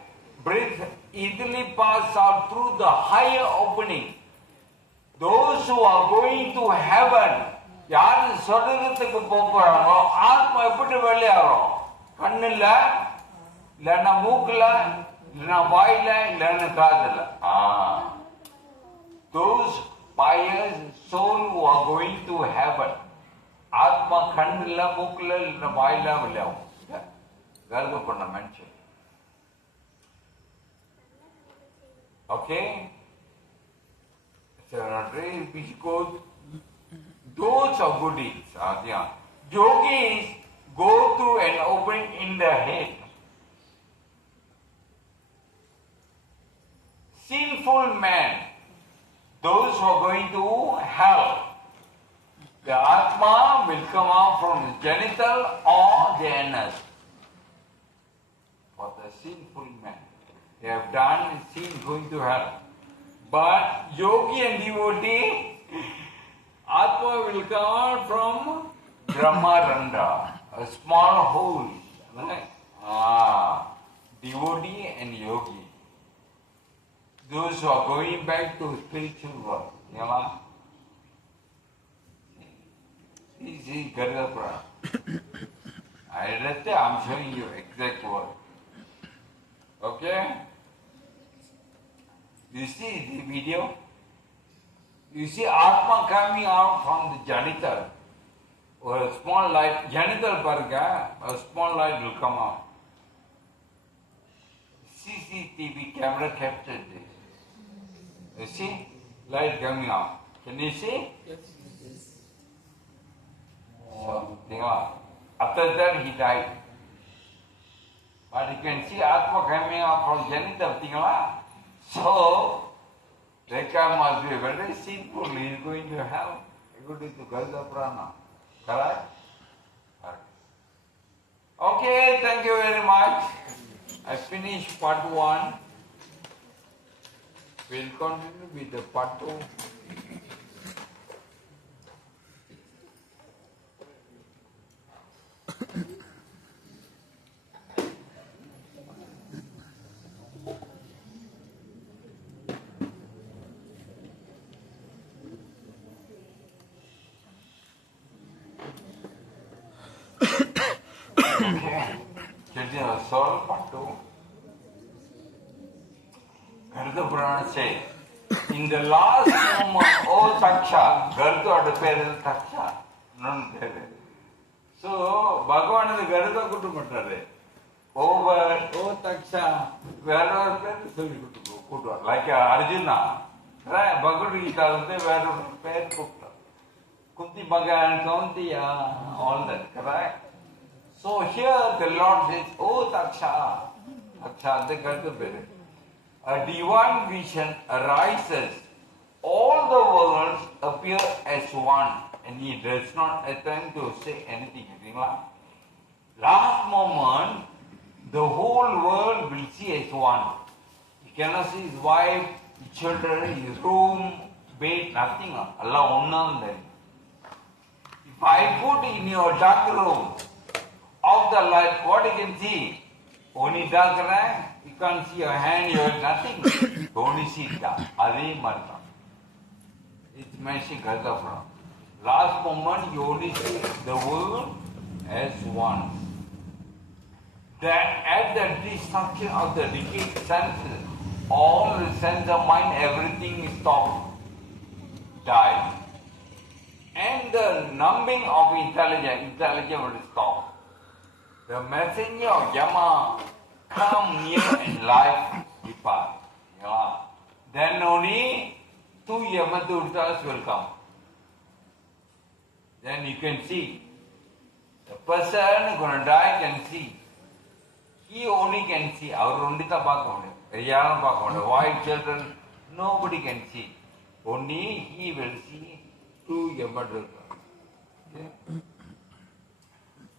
breath easily passes out through the higher opening. Those who are going to heaven, யாரு சொர்க்கத்துக்கு போறாங்களோ ஆத்மா எப்படி வெளியாகும்? கண்ணுல, இல்லைன்னா மூக்குல, இல்லைன்னா வாயில, இல்லைன்னா காதுல. Those pious souls who are going to heaven, ஆத்மா கண்ணுல, மூக்குல, இல்லைன்னா வாயில வெளியாகும். கருத பண்ண mention. Okay? cemetery which goes, those are good deeds. Yogis go through an opening in the head. Sinful man, those who are going to hell, the Atma will come out from the genital or the anus. For the sinful man, they have done sin going to hell. But yogi and devotee, Atma will come out from Brahmaranda, a small hole. Right? Devotee and yogi. Those who are going back to spiritual world. Yeah? This is Garuda Purana. I read it, I'm showing you exact word. Okay? You see the video? You see Atma coming out from the genital. Or a small light, genital parga, a small light will come out. CCTV camera captured this. You see? Light coming out. Can you see? Yes. So, after that he died. But you can see Atma coming out from genital. So, Rekha must be very simple. He is going to hell. According to Garuda Purana. Correct? Okay, thank you very much. I finished part 1. We'll continue with the part 2. Soul part 2. Garuda Purana says, in the last moment, oh Taksha, Garuda had Taksha. None there. So, Bhagavan is Garuda Kutumatare. Oh Taksha, wherever there is Kutu. Like Arjuna. Right? Bhagavad Gita, wherever pair Kutu. Kunti Bhagan, Kaunti, all that. Correct? So here the Lord says, oh Taksha, Taksha, the Garuda. A divine vision arises. All the worlds appear as one, and he does not attempt to say anything. Last moment, the whole world will see as one. He cannot see his wife, his children, his room, bed, nothing. Allah unnam then. If I put in your dark room, of the light, what you can see? Only dark, right? You can't see your hand, you have nothing. You only see dark. Adi Martha. It's mentioned Garuda Purana. Last moment, you only see the world as one. That at the destruction of the decayed senses, all the sense of mind, everything is stopped, dies. And the numbing of intelligence will stop. The messenger of Yama come near and life depart. Yeah. Then only 2 Yamadurtas will come. Then you can see. The person going to die can see. He only can see. Our only the white children, nobody can see. Only he will see 2 Yamadurtas. Okay?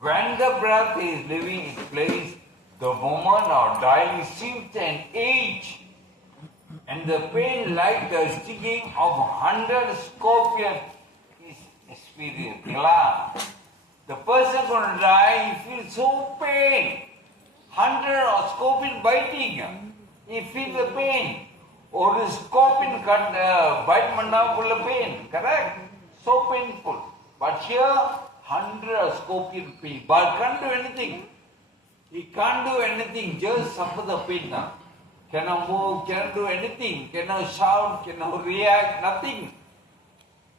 When the breath is leaving its place, the moment of dying shifts an age, and the pain like the stinging of 100 scorpions is experienced. The person going to die, he feels so pain. 100 of scorpion biting, he feels the pain. Or the scorpion bite manda full of pain, correct? So painful. But here, 100 scorpion pain, but can't do anything. He can't do anything, just suffer the pain now. Cannot move, cannot do anything, cannot shout, cannot react, nothing.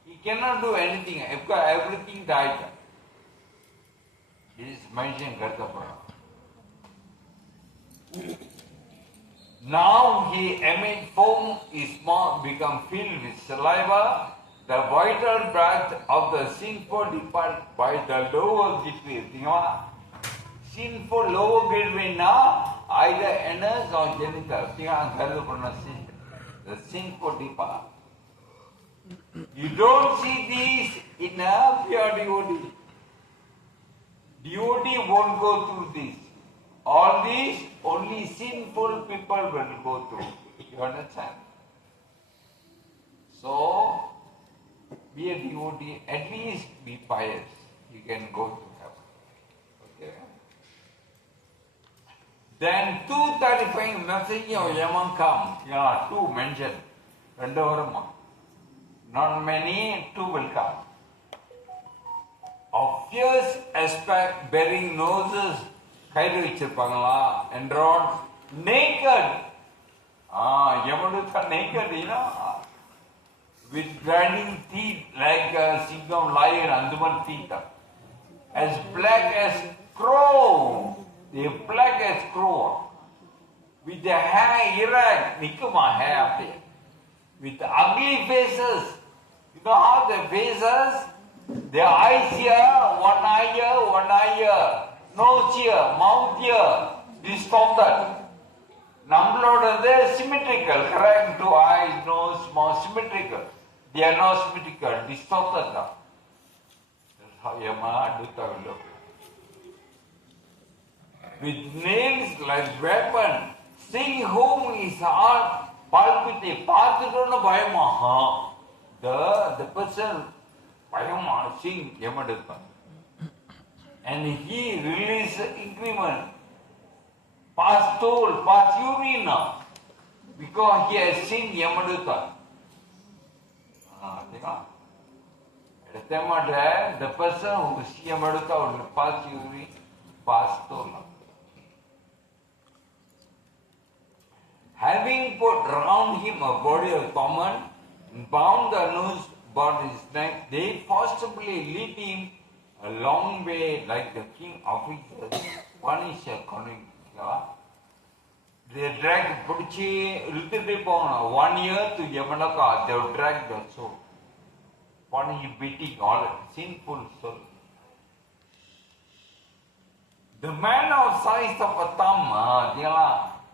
He cannot do anything, everything died. This is mentioned in Garuda Purana. Now he emits foam, his mouth becomes filled with saliva. The vital breath of the sinful depart by the lower gateway. Sinful lower gateway now either anus or genital. The sinful depart. You don't see these in a pure devotee. Devotee won't go through this. All these only sinful people will go through. You understand? So, be a devotee, at least be pious. You can go to heaven. Okay? Then 235 message of Yaman come. Yeah, 2 mentioned. Not many, 2 will come. Of fierce aspect, bearing noses, and rods, naked. Yamaduta naked, you know, with grinding teeth like a single lion, Anduman teeth. As black as crow. They are black as crow. With the hair erect, Nikuma hair there. With ugly faces. You know how the faces? Their eyes here, one eye here. Nose here, mouth here, distorted. Namblod symmetrical, correct? 2 eyes, nose, mouth, symmetrical. They are not symmetrical, distorted. That's how Yama Duta will look. With nails like weapon, seeing whom his heart palpitates. The person, Bayama, seeing Yama Duta. And he released increment, past toll, past urine now, because he has seen Yamaduta. The person who sees Yamaduta will pass urine, past toll. Having put round him a body of common, bound the noose about his neck, they forcibly lead him a long way like the king officers punish a convict. They drag Pudichi 1 year to Yamanaka, they will drag the soul. Punish beating all sinful soul. The man of size of a thumb,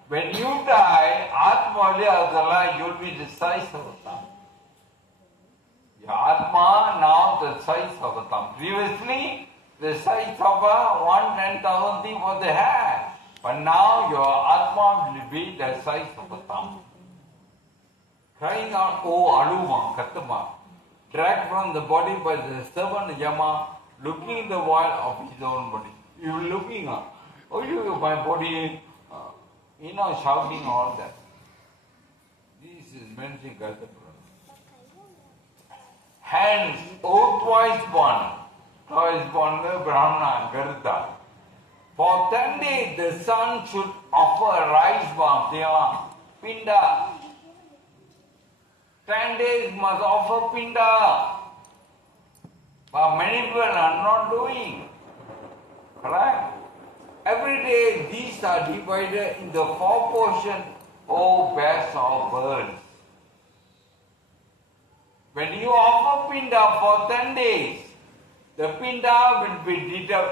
when you die, Atma you'll be the size of a thumb. Your Atma now the size of a thumb. Previously, the size of a 1/10,000th of the hair. But now your Atma will be the size of a thumb. Crying out, oh Aluma, Katama, dragged from the body by the servant Yama, looking in the void of his own body. You are looking up, oh you, my body, shouting all that. This is mentioning Gatapura. Hands, oh twice born Brahmana, Garuda. For 10 days the sun should offer rice bomb, Pinda. 10 days must offer Pinda. But many people are not doing. Correct? Every day these are divided into 4 portions, oh best of birds. When you offer Pinda for 10 days, the Pinda will be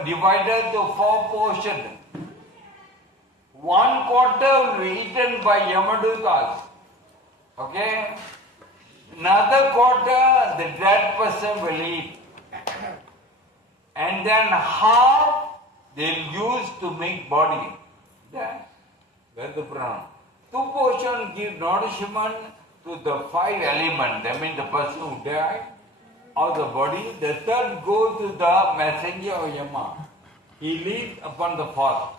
divided to 4 portions. 1/4 will be eaten by Yamadutas. Okay? Another quarter the dead person will eat. And then half they'll use to make body. That's where the brown. 2 portions give nourishment to the 5 elements. That means the person who died of the body. The 3rd goes to the messenger of Yama. He lives upon the 4th.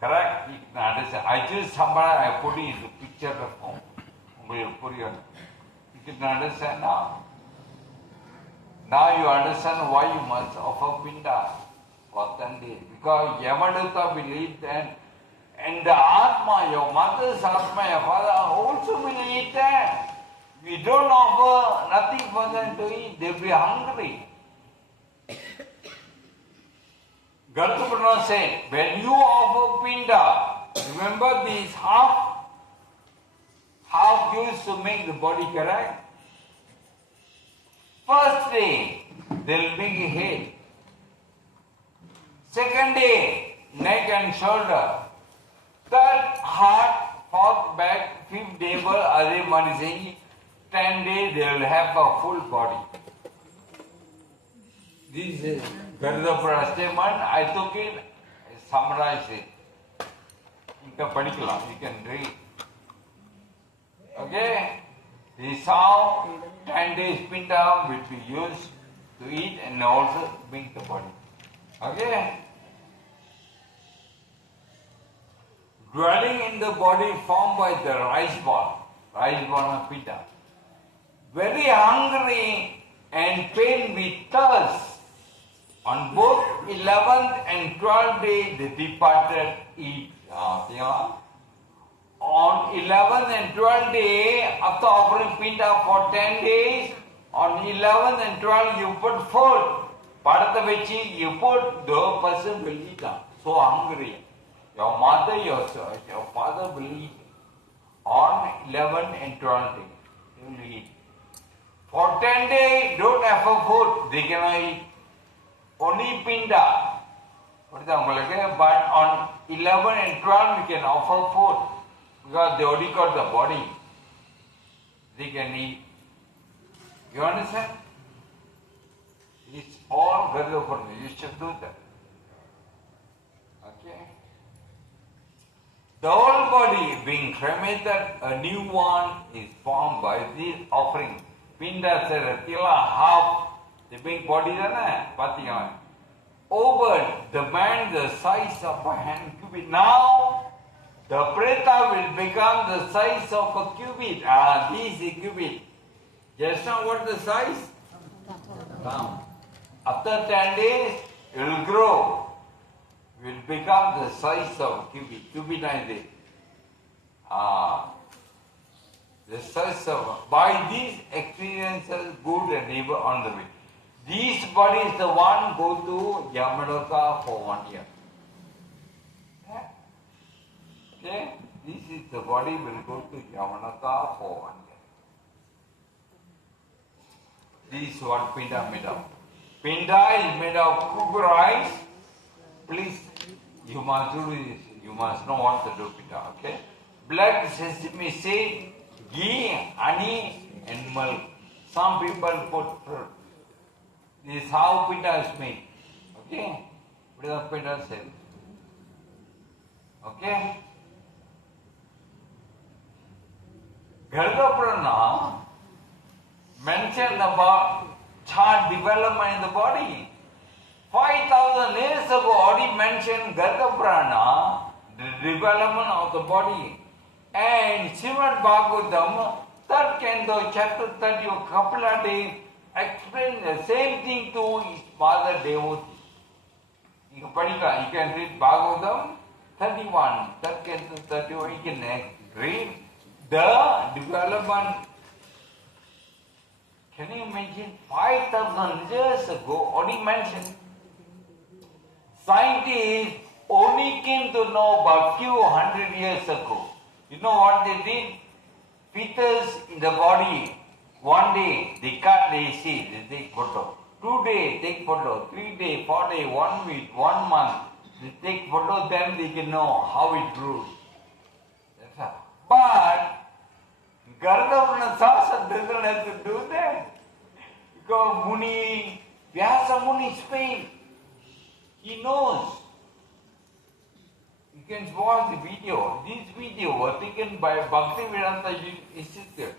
Correct? I choose somebody, I put it in the picture form. You can understand now. Now you understand why you must offer Pinda for 10 days. Because Yamaduta will eat and the Atma, your mother's Atma, your father also will eat that. If you don't offer nothing for them to eat, they'll be hungry. Garudaputra said, when you offer Pinda, Remember these half used to make the body, correct? First day, they'll make a head. Second day, neck and shoulder. Third, heart, fourth, back, fifth day, Adhe Mani saying, 10 days they will have a full body. This is Garuda statement. I took it, I summarized it. You can படிக்கலாம், you can read. Okay? This is how 10 days pinta will be used to eat and also make the body. Okay? Dwelling in the body formed by the rice ball of pinta. Very hungry and pain with thirst. On both 11th and 12th day, they departed eat. On 11th and 12th day, after offering pinta for 10 days, on 11th and 12th you put food. Padata vechi, you put, the person will eat. So hungry. Your mother, your father will eat. On 11th and 12th day, they will eat. For 10 days, don't have food, they cannot eat. Only pinda. But on 11 and 12 we can offer food because they already got the body. They can eat. You understand? It's all very open. You should do that. Okay? The whole body being cremated, a new one is formed by this offering. Pinda said, half. The big body is over the man the size of a hand cubit. Now the preta will become the size of a cubit. This is a cubit. Just now what the size? Down. After 10 days it will grow. Will become the size of cubit. Cubit is the size of. By these experiences, good and evil on the way. This body is the one go to Yamaloka for 1 year. Okay? This is the body will go to Yamaloka for 1 year. This is what Pinda made of. Pinda is made of cooked rice. Please, you must do this. You must know what to do Pinda. Okay? Blood, sesame seed, ghee, honey, and milk. Some people put fruit. This is how pinda is made. Okay? What is the pinda said? Okay? Garuda Purana mentioned about child development in the body. 5,000 years ago already mentioned Garuda Purana, the development of the body. And Srimad Bhagavatam, 3rd canto, chapter 30 of Kapila Dev, explain the same thing to his father Devoti. You can read Bhagavatam 31, 3rd canto 31, you can read the development. Can you imagine 5,000 years ago already mentioned? Scientists only came to know about few hundred years ago. You know what they did? Fetus in the body. 1 day, they cut, they see, they take photo. 2 days, take photo. 3 days, 4 days, 1 week, 1 month. They take photo, then they can know how it grew. That's all. But Garuda Sasa doesn't have to do that. Because Muni, Vyasa Muni Spain, he knows. You can watch the video. This video was taken by Bhaktivedanta Institute.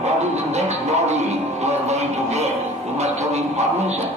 What is the next body you are going to get? You must have information.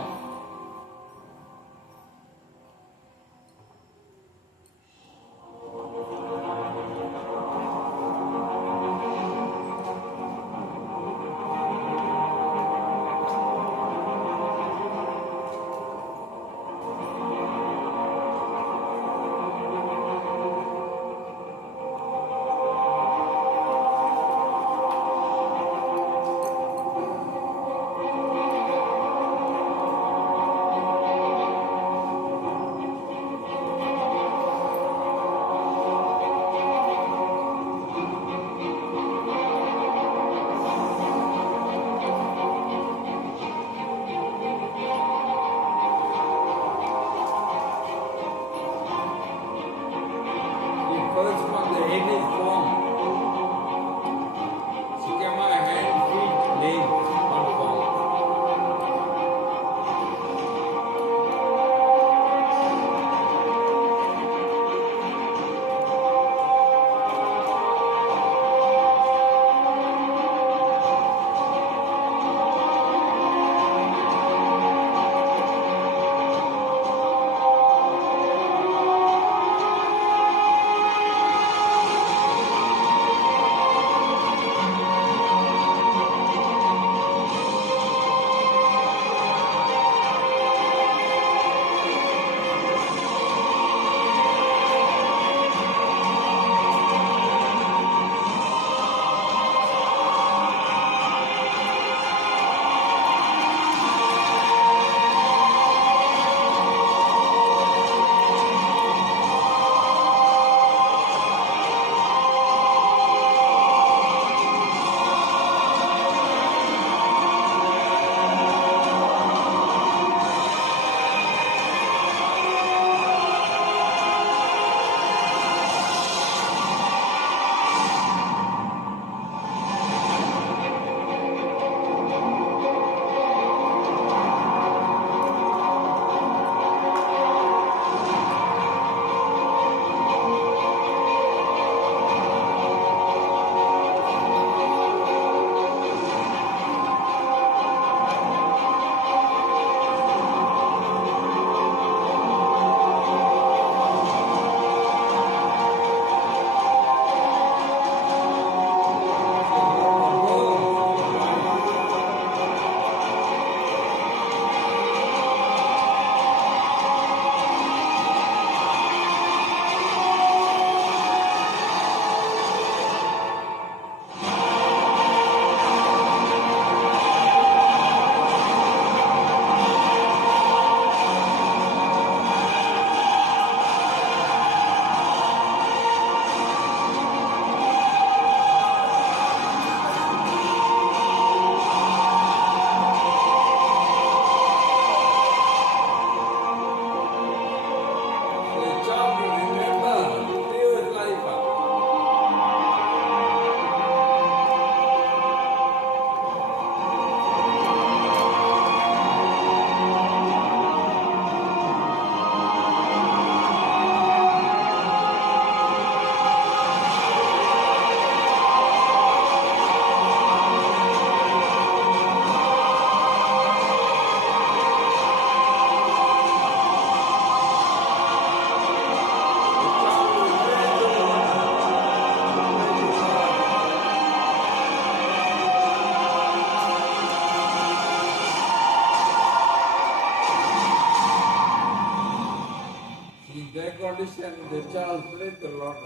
condition, the child played the Lord.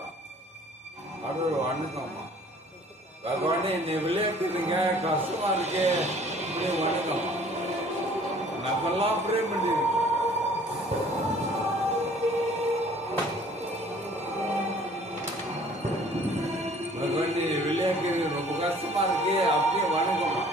அது ஒரு வணக்கம்மா. பகவானே நீ விளையாட்டுறீங்க கஷ்டமா இருக்கே நீ வணக்கம். நம்மெல்லாம் ப்ரே பண்ணிருக்கோம். பகவானே நீ விளையாட்டு ரொம்ப கஷ்டமா இருக்கே அப்படியே வணக்கம்மா.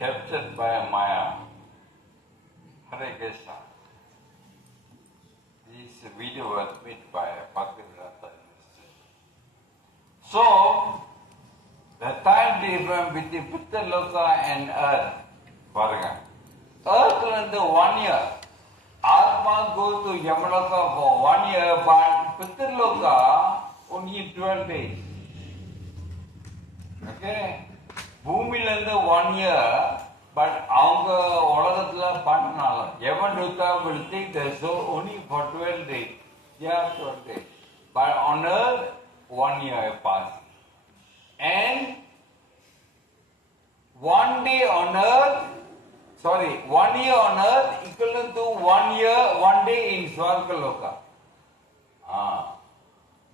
Captured by Maya. Hare Krishna. This video was made by Bhaktivedanta University. So, the time difference between Pittaloka and Earth. Earth is 1 year. Atma goes to Yamaloka for 1 year, but Pittaloka only 12 days. Okay? பூமியிலேருந்து 1 year, but அவங்க உலகத்துல பண்ணனால எவன் will take the soul only for 12 days. Yeah, 12 days. But on earth, 1 year passed. And 1 day on earth, 1 year on earth equivalent to 1 year, 1 day in Swargaloka.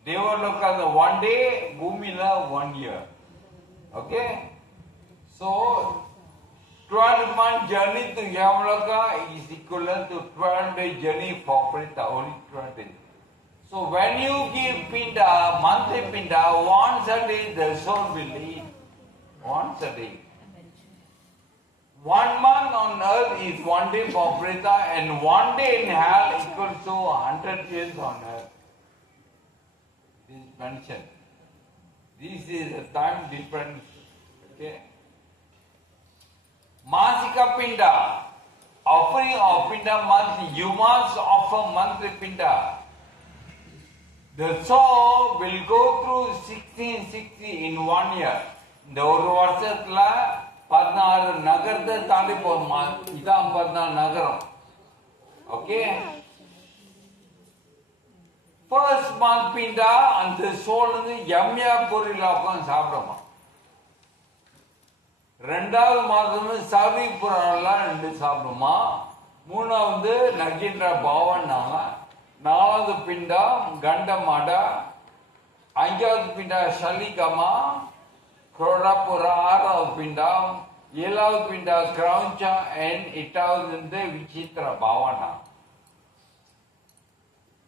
Devaloka, 1 day, Bhumila 1 year. Okay? So, 12-month journey to Yamaloka is equivalent to 12-day journey for Prita, only 12 days. So, when you give Pinda, monthly Pinda, once a day the soul will eat. Once a day. 1 month on earth is 1 day for Prita, and 1 day in hell equals to 100 years on earth. This is mentioned. This is a time difference. Okay? Masika Pinda, offering of Pinda monthly, you must offer monthly Pinda. The soul will go through 1660 in 1 year. இந்த ஒரு வருஷத்துல 16 நகரத்தை தாண்டி போகுமா, இதான் 14 நகரம். Okay, first month Pinda அந்த சோல் வந்து யம்யா பொரியில உட்காந்து சாப்பிடுமா. 2வது மாதம் சவிபுரெல்லாம் 2 சாப்பிடுமா. 3வது நகின்ற பாவன்னாங்க. 4வது Pinda கண்டமாடா. 5வது Pinda சலிகமா. Krodapura 6வது Pinda. 7வது Pinda கிரௌஞ்சா. and 8வது Vichitra Bhavana.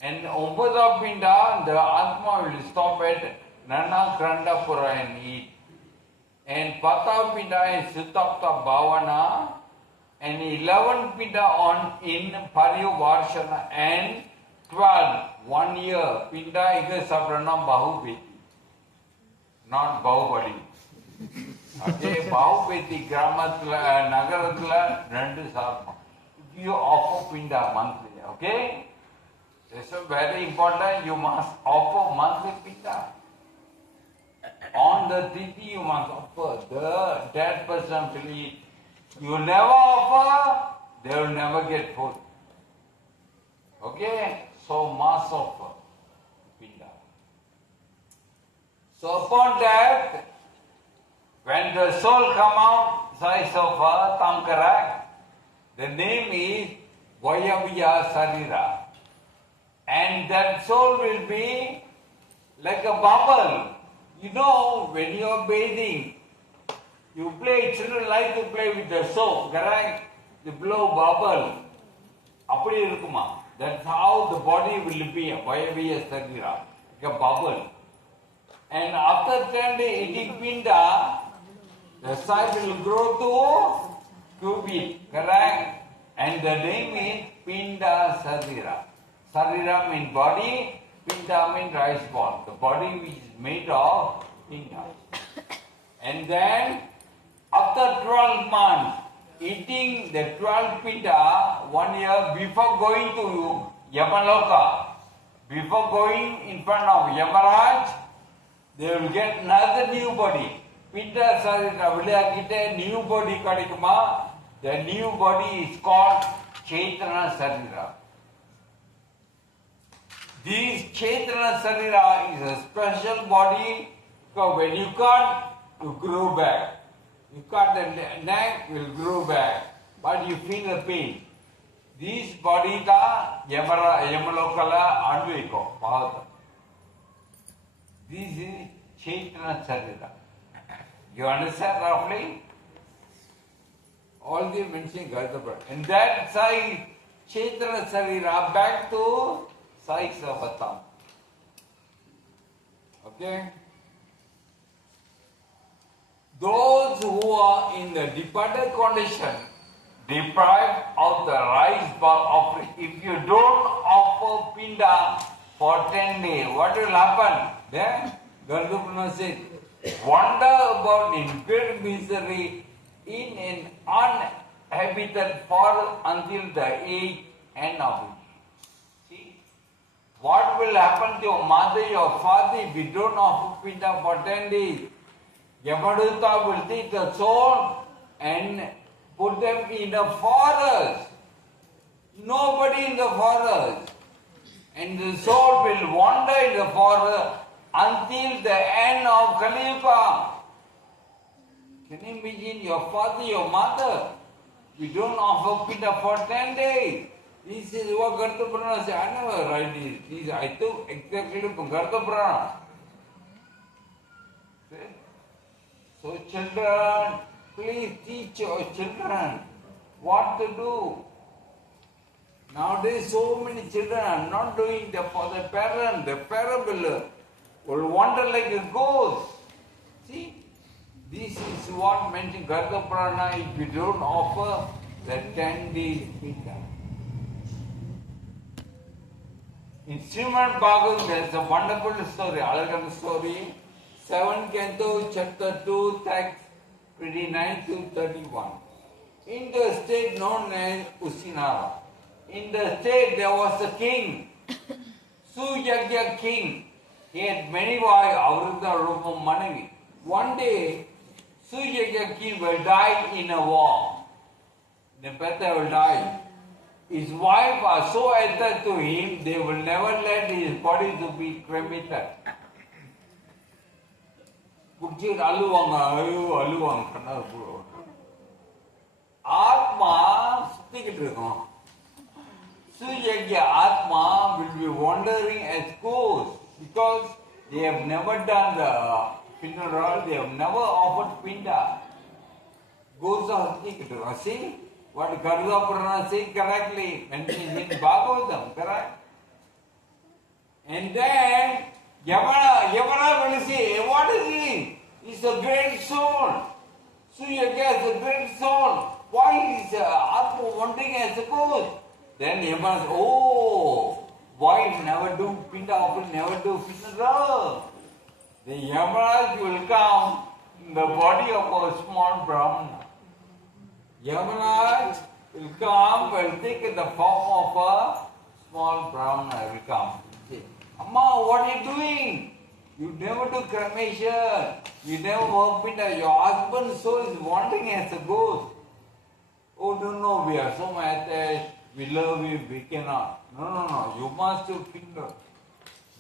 And Umbada Pinda, the Atma will stop at Nana Krandapura and eat. And Pata Pinda is Siddhartha Bhavana. And 11 Pinda on in Pariyo Varshana. And 12, 1 year, Pinda is Sabrana Bahubeti. Not Bahubali. Okay, Bahubeti Gramatla, Nagaratla, Rendu Sarma. You offer Pinda monthly, okay? This is very important. You must offer monthly Pinda. On the Tithi, you must offer. The dead person will eat. You never offer, they will never get food. Okay? So must offer Pinda. So upon death, when the soul come out, size of a Tamkarak, the name is Vayavya Sarira. And that soul will be like a bubble. You know, when you are bathing, you play, children like to play with the soap, correct? They blow bubble. Appadi irukuma. That's how the body will be, Vayavya Sarira, like a bubble. And after 10 days eating Pinda, the size will grow to cubit, correct? And the name is Pinda Sarira. Sarira means body, Pinda means rice ball. The body which is made of Pinda. And then after 12 months, eating the 12 Pinda 1 year before going to Yamaloka, before going in front of Yamaraj, they will get another new body. Pinda Sarira Vilakite, new body Kadikuma. The new body is called Chaitana Sarira. This Chaitana Sarira is a special body because when you cut, you grow back. You cut the neck, will grow back. But you feel the pain. This body ka Yamalokala Adviko, Pahata. This is Chaitana Sarira. You understand roughly? All the mentioning Gardabra. And that size, Chaitana Sarira, back to size of a thumb. Okay? Those who are in the departed condition, deprived of the rice ball offering, if you don't offer Pinda for 10 days, what will happen? Then Gardabra says, wander about in great misery in an uninhabited forest until the end of it. See, what will happen to your mother, your father, if you don't offer Pinda for 10 days? Yamaduta will take the soul and put them in the forest. Nobody in the forest. And the soul will wander in the forest until the end of Kali Yuga. Can you imagine your father, your mother? We don't offer Pinda for 10 days. This is what Gardabra said. I never write this. I took exactly from Gardabra. So children, please teach your children what to do. Nowadays so many children are not doing that for the parent. The parent will wander like a ghost. See? This is what mentioned Gardapurana if you don't offer the 10 days Pinda. In Srimad Bhagavatam there is a wonderful story, elegant story. 7 Canto, chapter 2, text 29 to 31. In the state known as Usinara, in the state there was a king, Suyagya king. He had many wives, Avruddha Rupa Manavi. One day, Suyagya king will die in a war. Nepeta will die. His wife are so attached to him, they will never let his body to be cremated. Putchit aluvanga, aluvanga. Atma, stick it to him. Suyagya Atma will be wandering as ghosts because they have never done the funeral, they have never offered Pinda. Ghosts are stick it to him. See what Gardapurana said correctly, mentioned in Bhagavatam, correct? And then Yamana will say, what is he? He's a great soul. Suyagya is a great soul. Why is Atma wanting as a ghost? Then Yamana says, oh, why never do Pinda offering, never do funeral? The Yamaraj will come in the body of a small Brahmana. Yamaraj will come, will take the form of a small Brahmana, will come. Say, Amma, what are you doing? You never do cremation. You never work Pinda. Your husband's soul is wanting as a ghost. Oh, no, we are so much attached. We love you, we cannot. No. You must do Pinda.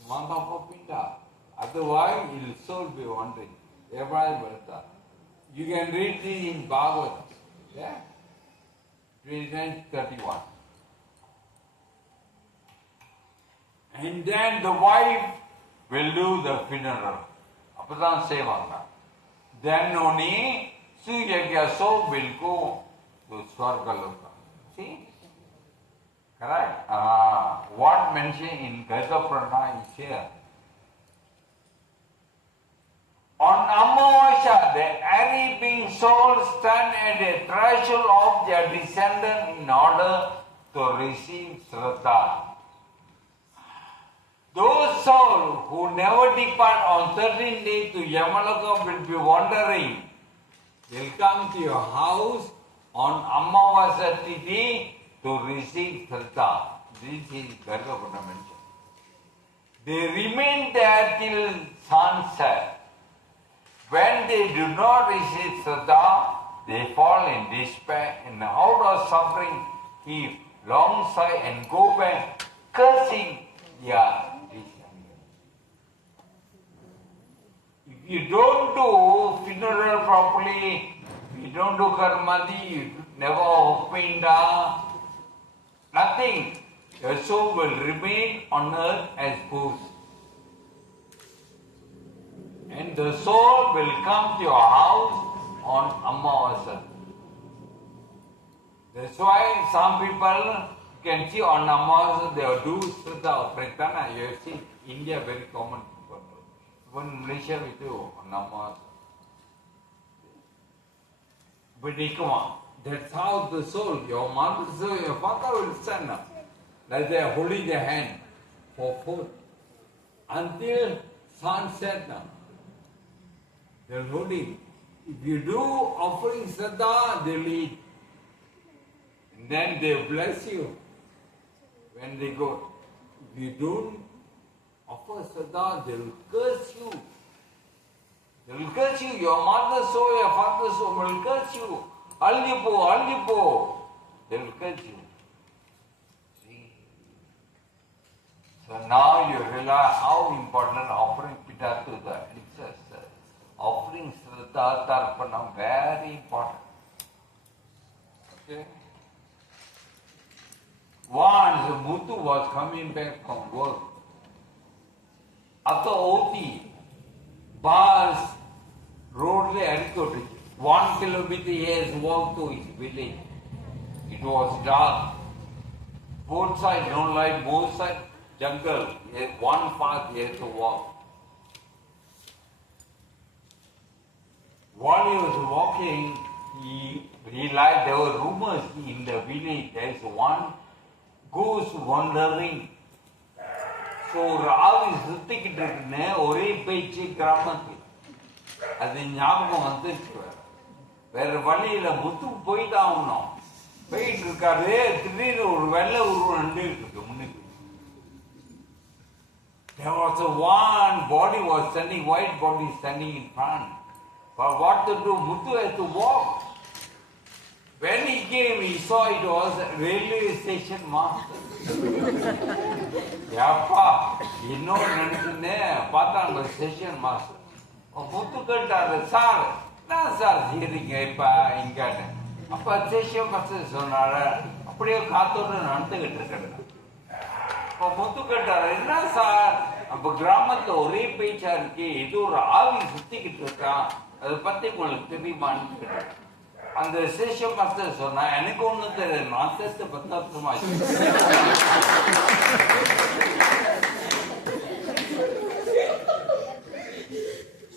Month of Pinda. Otherwise, his soul be wandering. You can read this in Bhagavad. Yeah? 29:31. And then the wife will do the funeral. Appadan sevanga. Then only Suyagya soul will go to Swargaloka. See? Correct? What mentioned in Gargapurana is here. On Amavasya, the airy being souls stand at the threshold of their descendant in order to receive Shraddha. Those souls who never depart on 13th day to Yamaloka will be wandering. They'll come to your house on Amavasya Tithi to receive Shraddha. This is Gargapurana mentioned. They remain there till sunset. When they do not receive Shraddha, they fall in despair and out of suffering heave long sigh and go back cursing their descendants. If you don't do funeral properly, you don't do karmadi, you never open nothing, your soul will remain on earth as ghost. And the soul will come to your house on Amavasya. That's why some people can see on Amavasya they will do Shraddha or Pratana. You have seen India very common. Even Malaysia we do on Amavasya. But that's how the soul, your mother's soul, your father will stand up. Like they are holding their hand for food until sunset now. They are holding. If you do offering Shraddha, they will eat. And then they bless you when they go. If you don't offer Shraddha, they will curse you. They will curse you. Your mother's soul, your father's soul will curse you. Allipo. They will curse you. See? So now you realize how important offering Pita to the ancestors. Offering Shraddha Tarpanam, very important. Okay? Once Muthu was coming back from work. After OT, bus, road adequate. 1 kilometer he has walked to his village. It was dark. Both sides no light, both sides jungle. He had one path he had to walk. While he was walking, he realized there were rumors in the village. There is one ghost wandering. So ராவி சுத்திக்கிட்டு இருக்குன்னு ஒரே பேச்சு கிராமத்துக்கு. அது ஞாபகம் வந்துருச்சு. வேற வழியில முத்து போய்தான் ஆகணும். போயிட்டு இருக்காரு, திடீர்னு ஒரு வெள்ளை உருவம் நின்றுட்டு முன்னுக்கு. There was one body was standing, white body standing in front. But what to do? Muthu had to walk. When he came, he saw it was railway station master. Yappa, இன்னொரு நினைச்சுன்னு பார்த்தா அந்த ஸ்டேஷன் மாஸ்டர். முத்து கேட்டாரு, சார் நான் சார் செய்யறீங்க இப்ப இங்கான்னு. அப்ப ஸ்டேஷன் மாஸ்டர் சொன்னாரு, அப்படியே காத்தோடு நடந்துகிட்டு இருக்கிறேன். இப்போ முத்து கேட்டாரு, என்ன சார் அப்ப கிராமத்துல ஒரே பேச்சா இருக்கு, இது ஒரு ஆவி சுத்திக்கிட்டு இருக்கான், அதை பத்தி உங்களுக்கு தெரியுமான்னு கேட்டாரு. அந்த ஸ்டேஷன் மாஸ்டர் சொன்னா, எனக்கு ஒண்ணும் தெரியாது, நான் சேர்த்து 10 வருஷமா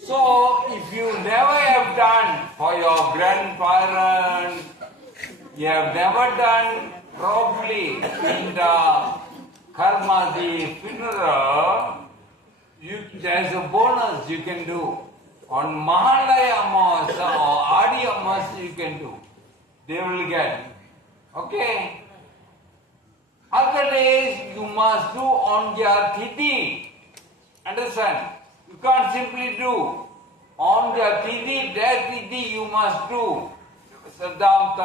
So, if you never have done for your grandparents, you have never done properly in the karma, the funeral, there's a bonus you can do. On Mahalaya Amavasya or Adi Amavasya you can do. They will get. Okay? Other days you must do on their Tithi. Understand? You can't simply do. On their Tithi, their Tithi you must do. Saddam.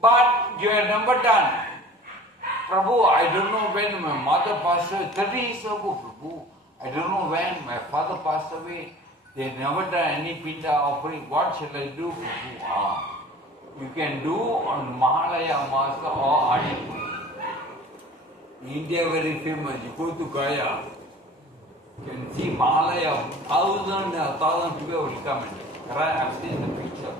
But you have never done. Prabhu, I don't know when my mother passed away. 30 years ago, Prabhu. I don't know when my father passed away. They never done any pinda offering. What shall I do, Prabhu? You can do on Mahalaya Amavasya or Adi. India very famous. You go to Gaya. You can see Mahalaya. Thousand people will come in. I've seen the picture.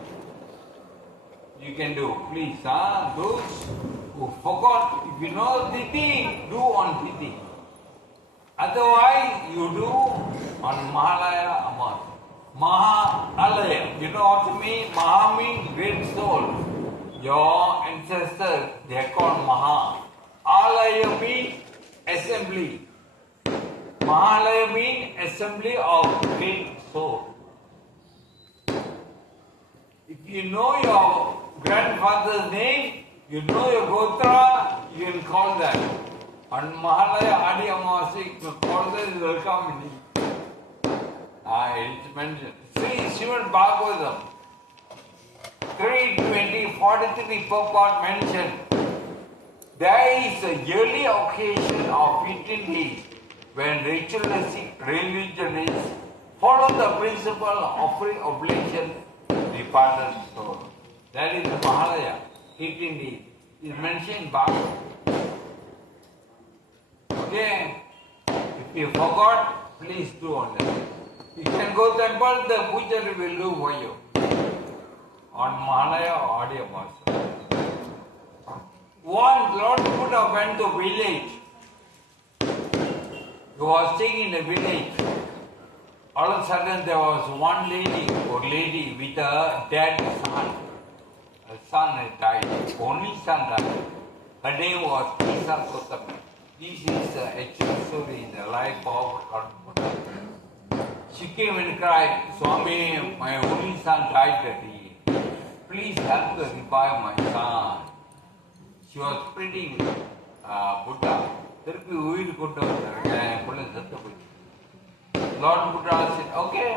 You can do. Please, those who forgot, if you know Tithi, do on Tithi. Otherwise, you do on Mahalaya Amavasya. Mahalaya, you know what I mean? Maha means great soul. Your ancestors, they are called Maha. Alaya means assembly. Mahalaya means assembly of great soul. If you know your grandfather's name, you know your Gotra, you can call that. On Mahalaya Adi Amavasya, you can call that, you will come in. It's mentioned. Sri Srimad Bhagavatam 3:20-43 purport mentioned. There is a yearly occasion of 15 days when ritualistic religionists follow the principle of offering oblation departed soul. That is the Mahalaya, 18 days. It's mentioned in Bhagavatam. Okay? If you forgot, please do on that. You can go temple, the pujari will do for you. On Mahalaya or Adi Amavasya. Once Lord Buddha went to village. He was staying in a village. All of a sudden there was one lady with a dead son. Her son had died. Only son died. Her name was Isa Sotami. This is the actual story in the life of Lord Buddha. She came and cried, Swami, my only son died that day. Please help to revive my son. She was pleading Buddha. Lord Buddha said, okay,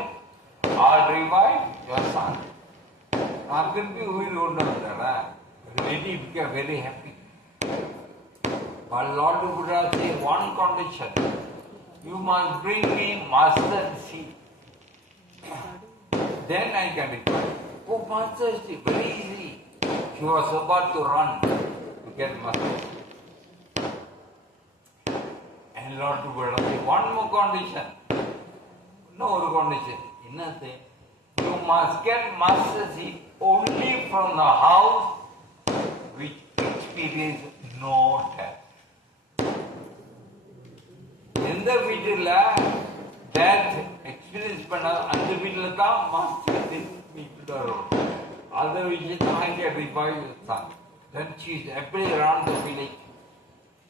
I'll revive your son. The lady became very happy. But Lord Buddha said, one condition. You must bring me mustard seed. Then I can revive. Oh, mustard seed, very easy. She was about to run to get mustard seed. And Lord Buddha said, one more condition. No other condition. Nothing. You must get mustard seed only from the house which experiences no death. எந்த வீட்டில் death experience பண்ண அந்த வீட்டில் தான் master வீட்டு வரும். Other விஷயத்தை I can revive the son. Then she is happily around the village.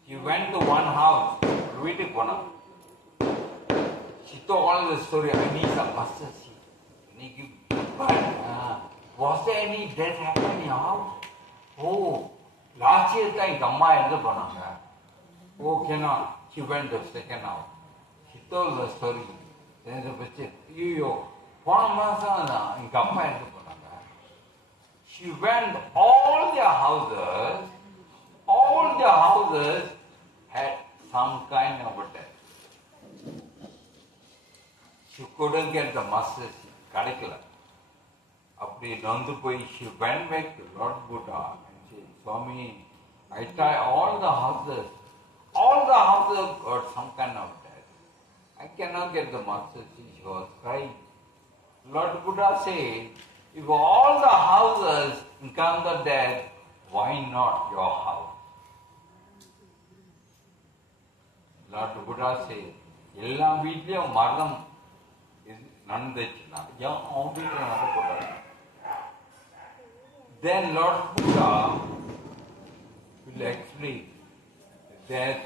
She went to one house. வீட்டுக்கு போனா. She told all the story. I need some mustard seed. But was there any death happen in your house? Oh, last year தான் எங்க அம்மா இறந்து போனாங்க. Oh, cannot. She went to the second house. She told the story. Then the person, போன மாசம் எங்க அம்மா இறந்து போனாங்க. She went all their houses had some kind of a death. She couldn't get the mustard seed. கிடைக்கல. அப்படி நொந்து போய் she went back to Lord Buddha and said, Swami, I tried all the houses got some kind of death. I cannot get the mustard seed. She was crying. Lord Buddha said, if all the houses encounter death, why not your house? Lord Buddha said, எல்லா வீட்லயும் மரணம் நடந்துச்சுன்னா ஏன் அவங்க வீட்டில் நடக்கூடாது? Then Lord Buddha will explain that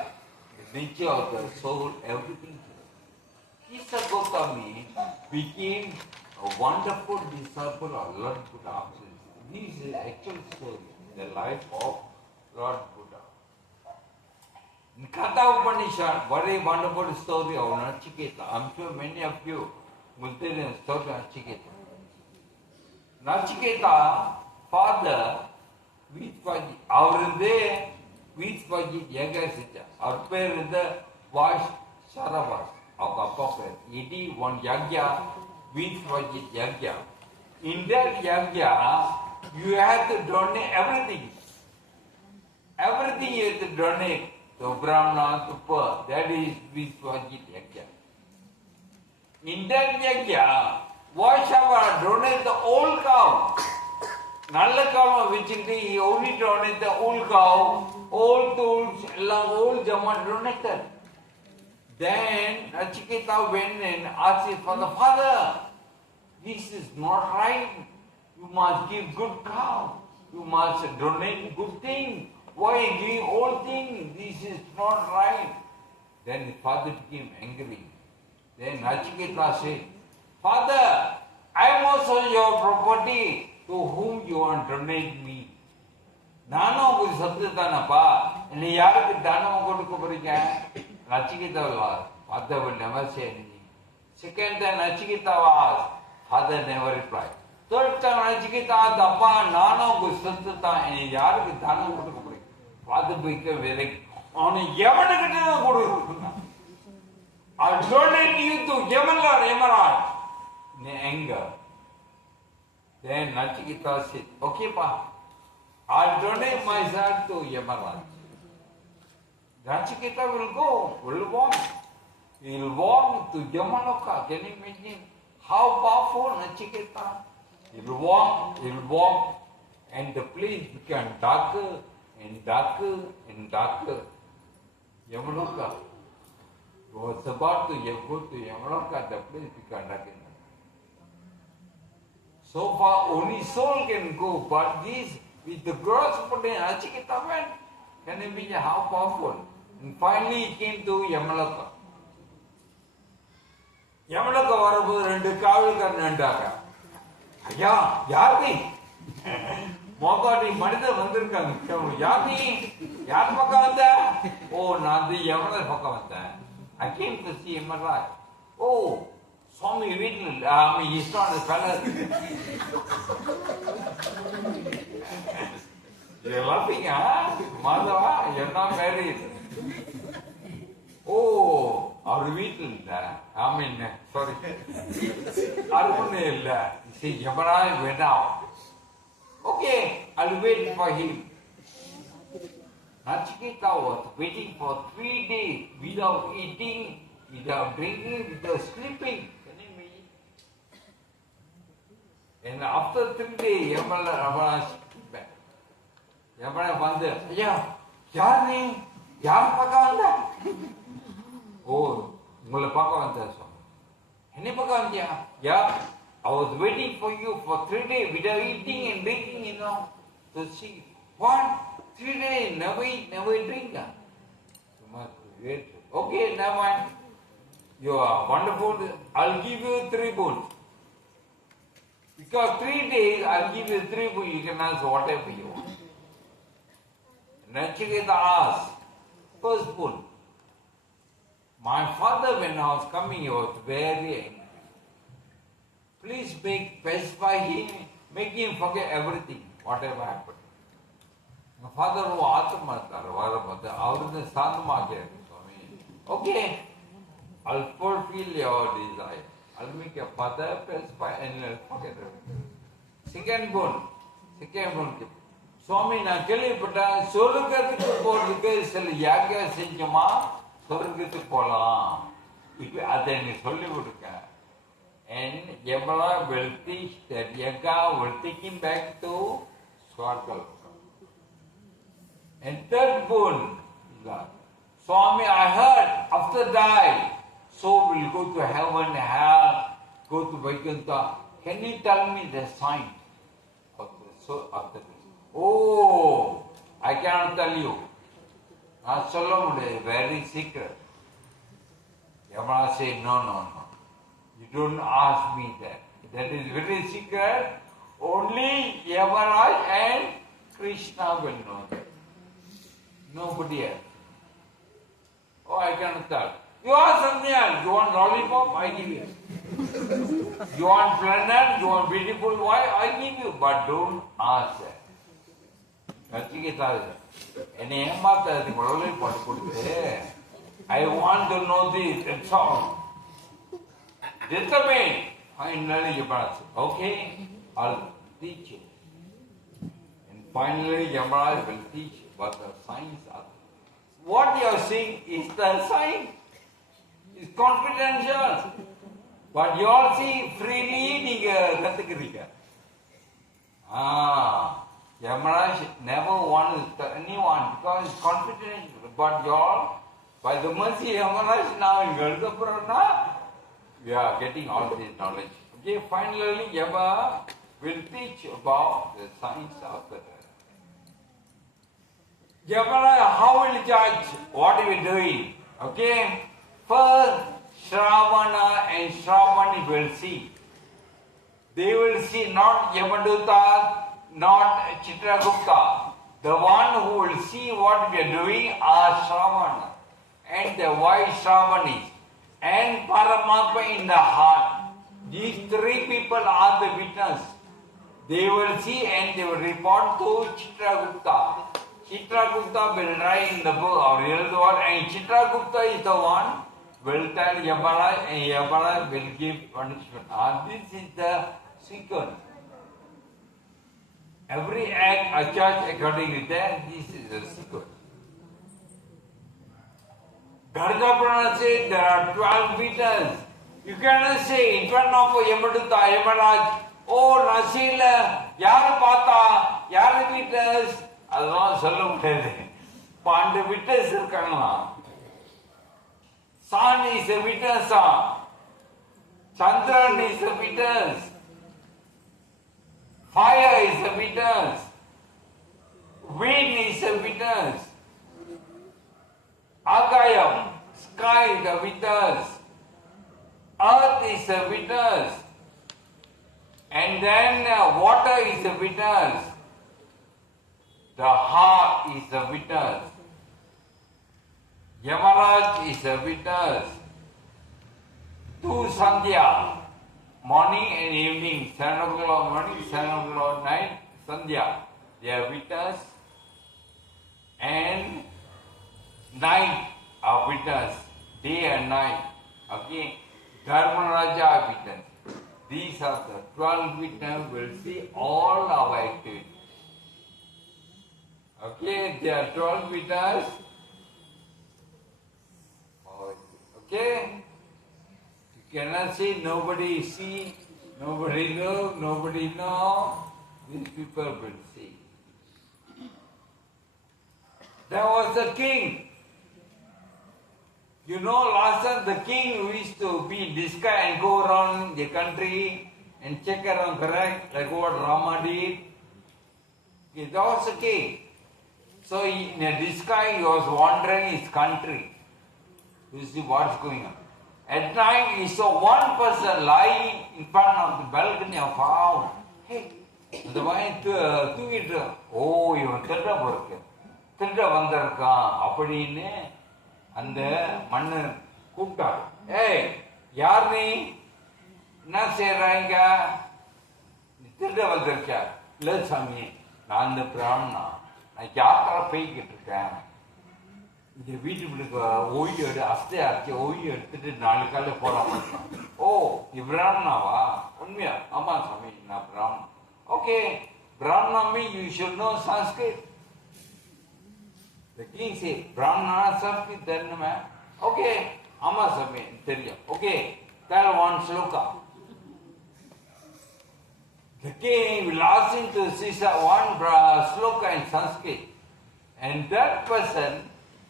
the nature of the soul, everything. Kisa Gotami became a wonderful disciple of Lord Buddha. This is the actual story, the life of Lord Buddha. In Katha Upanishad, very wonderful story of Nachiketa. I'm sure many of you will tell the story of Nachiketa. Nachiketa, father, Vishwaji, அவருதே Vishwaji யக செஞ்சா. அவர் பேர் வந்து வாஷ் சரவாஸ். அவங்க அப்பா பேர். It is one yagya, Vishwaji yagya. In that yagya, you have to donate everything. Everything you have to donate to Brahmana, to poor. That is Vishwaji yagya. In that yagya, Vashava donate the old cow. நல்ல காவை வச்சுக்கிட்டு only donate the old cow, old tools, எல்லாம் old ஜமா donated. Then Nachiketa went and asked for the father, this is not right. You must give good cow. You must donate good thing. Why give old thing? This is not right. Then the father became angry. Then Nachiketa said, Father, I am also your property. To whom you want to donate me? நானும் உங்களுக்கு சொத்து தானப்பா, என்னை யாருக்கு தானம் கொடுக்க போறீங்க? Nachiketa was, father will never say anything. Second time Nachiketa was, father never replied. Third time Nachiketa was, அப்பா நானும் உங்களுக்கு சொத்து தான், என்னை யாருக்கு தானம் கொடுக்க போறீங்க? Father became very, அவனை எவனுக்கிட்ட தான் கொடுக்கணும்? I'll donate you to Yamal or Emerald. In anger. Then Nachiketa said, okay, pa, I'll donate myself to Yamaraj. Nachiketa will walk. He will walk to Yamaloka. Can you imagine how powerful Nachiketa? He will walk, and the place became darker and darker and darker. Yamaloka. He was about to go to Yamaloka, the place became darker. So far, only soul can go, but this, with the gross potential, Nachiketa went. Can you imagine how powerful? And finally, he came to Yamaloka. Yamaloka வரும்போது ரெண்டு காவல்காரன் நின்றாங்க. ஐயா, யார் நீ? மோகாடி மனிதர் வந்திருக்காங்க. யார் நீ? யார் பக்கம் வந்த? ஓ, நான் யமனர் பக்கம் வந்தேன். I came to see Yamaraj. Oh, Swami வீட்டில் he's not a palace. You're laughing, huh? Madhava, you're not married. Oh, அவர் வீட்டில் இல்லை. Sorry. அது ஒன்றும் இல்லை. See, Yamaraj went out. Okay, I'll wait for him. Nachiketa was waiting for 3 days without eating, without drinking, without sleeping. And after 3 days, Yamaraj வந்து ஐயா யார் நீ? யார் பக்கம் வந்த? ஓ, உங்களை பார்க்க வந்த சொன்ன. என்ன பக்கம் வந்தியா? Yeah, I was waiting for you for 3 days without eating and drinking, to see. What? 3 days, never eat, never drink. You must wait. Okay, never mind. You are wonderful. I'll give you 3 boons. Because 3 days, I'll give you 3 boons. You can ask whatever you want. Nachiketa asked, first boon. My father, when I was coming, he was very angry. Please pacify him, make him forget everything, whatever happened. My father was Atmatar, Avruddha Sandhamakhir, Swami. Okay, I'll fulfill your desire. I'll make your father pacify and forget everything. Second boon. சுவாமி, நான் கேள்விப்பட்டேன் சொர்க்கத்துக்கு போறதுக்கு சில யாகம் செஞ்சோமா சொர்க்கத்துக்கு போலாம். இப்ப அதை நீ சொல்லி கொடுக்க. And Yamala will teach that yaga will take him back to Swargaloka. And third boon, Swami, I heard after die, soul will go to heaven, hell, go to Vaikuntha. Can you tell me the sign of the Oh, I cannot tell you. நான் சொல்ல முடியாது, very secret. Yamala said, no. You don't ask me that. That is very secret. Only Yamaraj and Krishna will know that. Nobody else. Oh, I cannot tell. You ask something else. You want lollipop? I give you. You want planet? You want beautiful wife? I give you. But don't ask that. என்னை ஏமாத்தாதீங்க lollipop கொடுத்து. I want to know this. That's all. Determine. Finally, Yamaraj said, okay, I'll teach you. And finally, Yamaraj will teach you what the signs are. What you are seeing is the sign. It's confidential. But you all see freely நீங்க கத்துக்கிறீங்க. Yamaraj never wanted to tell anyone because it's confidential. But you all, by the mercy of Yamaraj, now in Gardapurana, we are getting all this knowledge. Okay, finally, Yama will teach about the science of the Yamaraj, how will you judge what are we doing? Okay, first Shravana and Shravani will see. They will see not Yamaduta, not Chitragupta. The one who will see what we are doing are Shravana and the wise Shravanis and Paramatma in the heart. These three people are the witness. They will see and they will report to Chitragupta. Chitragupta will write in the book of real word, and Chitragupta is the one will tell Yamaraj, and Yamaraj will give punishment. This is the sequence. Every act adjudged according to that. This is the sequence. Gardapurana said there are 12 witnesses. You cannot say in front of Yamaduta, Yamaraj, oh, Nasila, யாரு பார்த்தா, யாரு witness, அதெல்லாம் சொல்ல முடியாது. 12 witness இருக்காங்களா? Sun is a witness. Chandran is a witness. Fire is a witness. Wind is a witness. Agayam, sky is a witness. Earth is a witness. And then water is a witness. The heart is a witness. Yamaraj is a witness. To Sandhya, morning and evening, 7 o'clock morning, 7 o'clock night, Sandhya, they are witness. And night are witness, day and night. Okay, Dharmaraja witness. These are the 12 witnesses will see all our activities. Okay, there are 12 witnesses. Okay? You cannot say nobody see, nobody know. These people will see. There was a king. You know, last time the king used to be in disguise and go around the country and check around, correct? Like what Rama did. Okay, that was a king. So in a disguise he was wandering his country. You see what's going on. At night he saw one person lying in front of the balcony of house. Hey, the man தூங்கிட்டு, ஓ இவன் திருட வந்திருக்கான் அப்படின்னு அந்த மன்னர் கூப்பிட்டார். ஏய், யார் நீ? என்ன செய்யறாங்க? திருட வந்திருக்க? இல்ல சாமி, நான் இந்த பிராமணா, நான் யாத்திரை போய்கிட்டு இருக்கேன். இந்த வீட்டுக்கு ஓய்வு அஸ்தை அரைச்சி ஓய்வு எடுத்துட்டு 4 காலையில் போகலாம். ஓ, நீ பிராமணாவா? உண்மையா? ஆமா சாமி, நான் பிராமணன். ஓகே, பிராமணா mean you should know Sanskrit. The king said, Brahmana Sanskrit தெரியுமா? ஓகே, ஆமா சாமி தெரியும். Okay, tell one sloka. The king will ask him to say one sloka in Sanskrit, and that person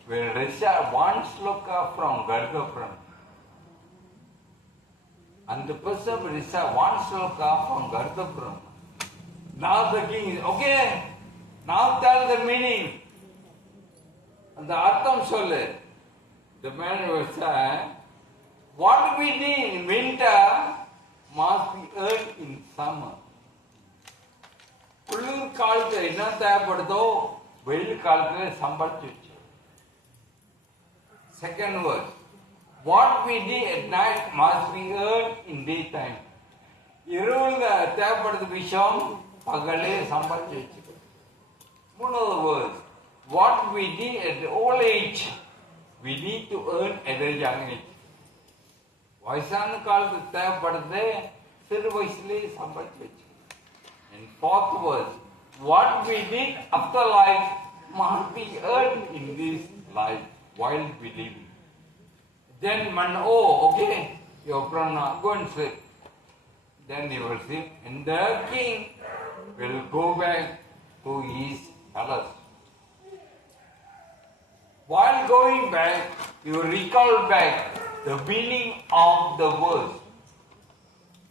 will recite one sloka from Gardapurana. And the person will recite one sloka from Gardapuram. Now the king is, okay, now tell the meaning. And the Artham Solle, the man will say, what we need in winter must be earned in summer. குளிர் காலத்தில் என்ன தேவைப்படுதோ வெயில் காலத்தில் சம்பாதிச்சு வச்சு. Second word, what we did at night must be earned in daytime. இரவுல தேவைப்படுற விஷயம் பகலே சம்பாதிச்சு வச்சு. மூணாவது word, what we did at old age we need to earn at a young age. வயசான காலத்துக்கு தேவைப்படுறது சிறு வயசுலேயே சம்பாதிச்சு வச்சு. And fourth verse, what we did after life must be earned in this life while we live. Then man, oh, okay, your prana, go and sleep. Then he will sleep, and the king will go back to his palace. While going back, you recall back the meaning of the verse.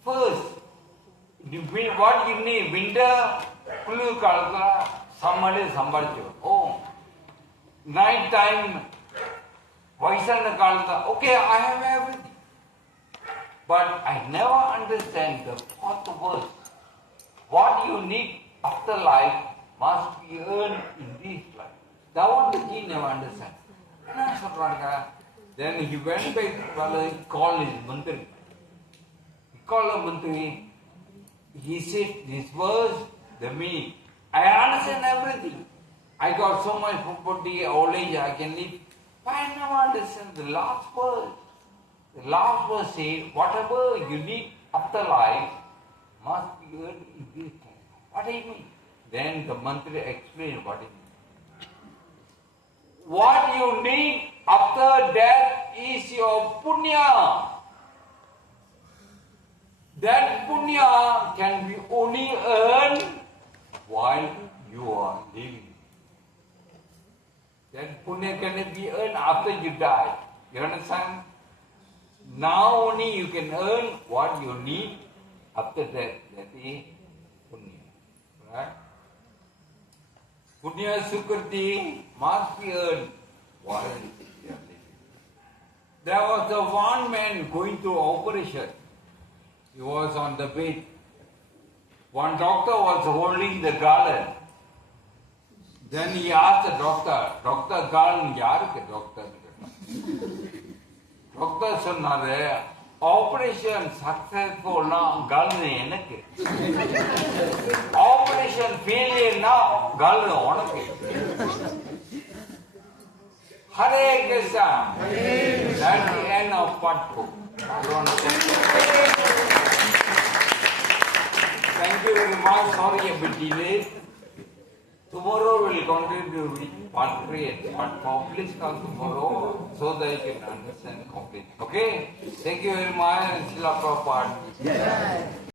First, what you need, winter, குளிர் காலத்துல சம்மரே சம்பாதிச்சு. Oh, night time, வயசான காலத்துல, okay, I have everything. But I never understand the fourth verse. What you need after life must be earned in this life. That one the king never understand. என்ன சொல்றாங்க? Then he went back to call his mantri. He called the mantri. He said, this verse, the meaning. I understand everything. I got so much property, old age, I can live. But I never understand the last verse. The last verse says, whatever you need after life must be earned in this time. What do you mean? Then the mantri explained what it means. What you need after death is your punya. That punya can be only earned while you are living. That punya can be earned after you die. You understand? Now only you can earn what you need after death. That is punya. Right? Punya sukriti must be earned while you are living. There was the one man going through operation. He was on the bed. One doctor was holding the garland. Then he asked the doctor, Doctor, garland yarukku doctor? Doctor சொன்னாரு, ஆபரேஷன் சக்சஸ்ஃபுல்னா garland எனக்கு. ஆபரேஷன் ஃபெயிலியர்னா garland உனக்கு. Hare Krishna. That's the end of part 2. Thank you very much. Sorry a bit delayed. Tomorrow we'll continue with part 3 and part 4. Please come tomorrow so that you can understand completely. Okay? Thank you very much. Srila Prabhupada.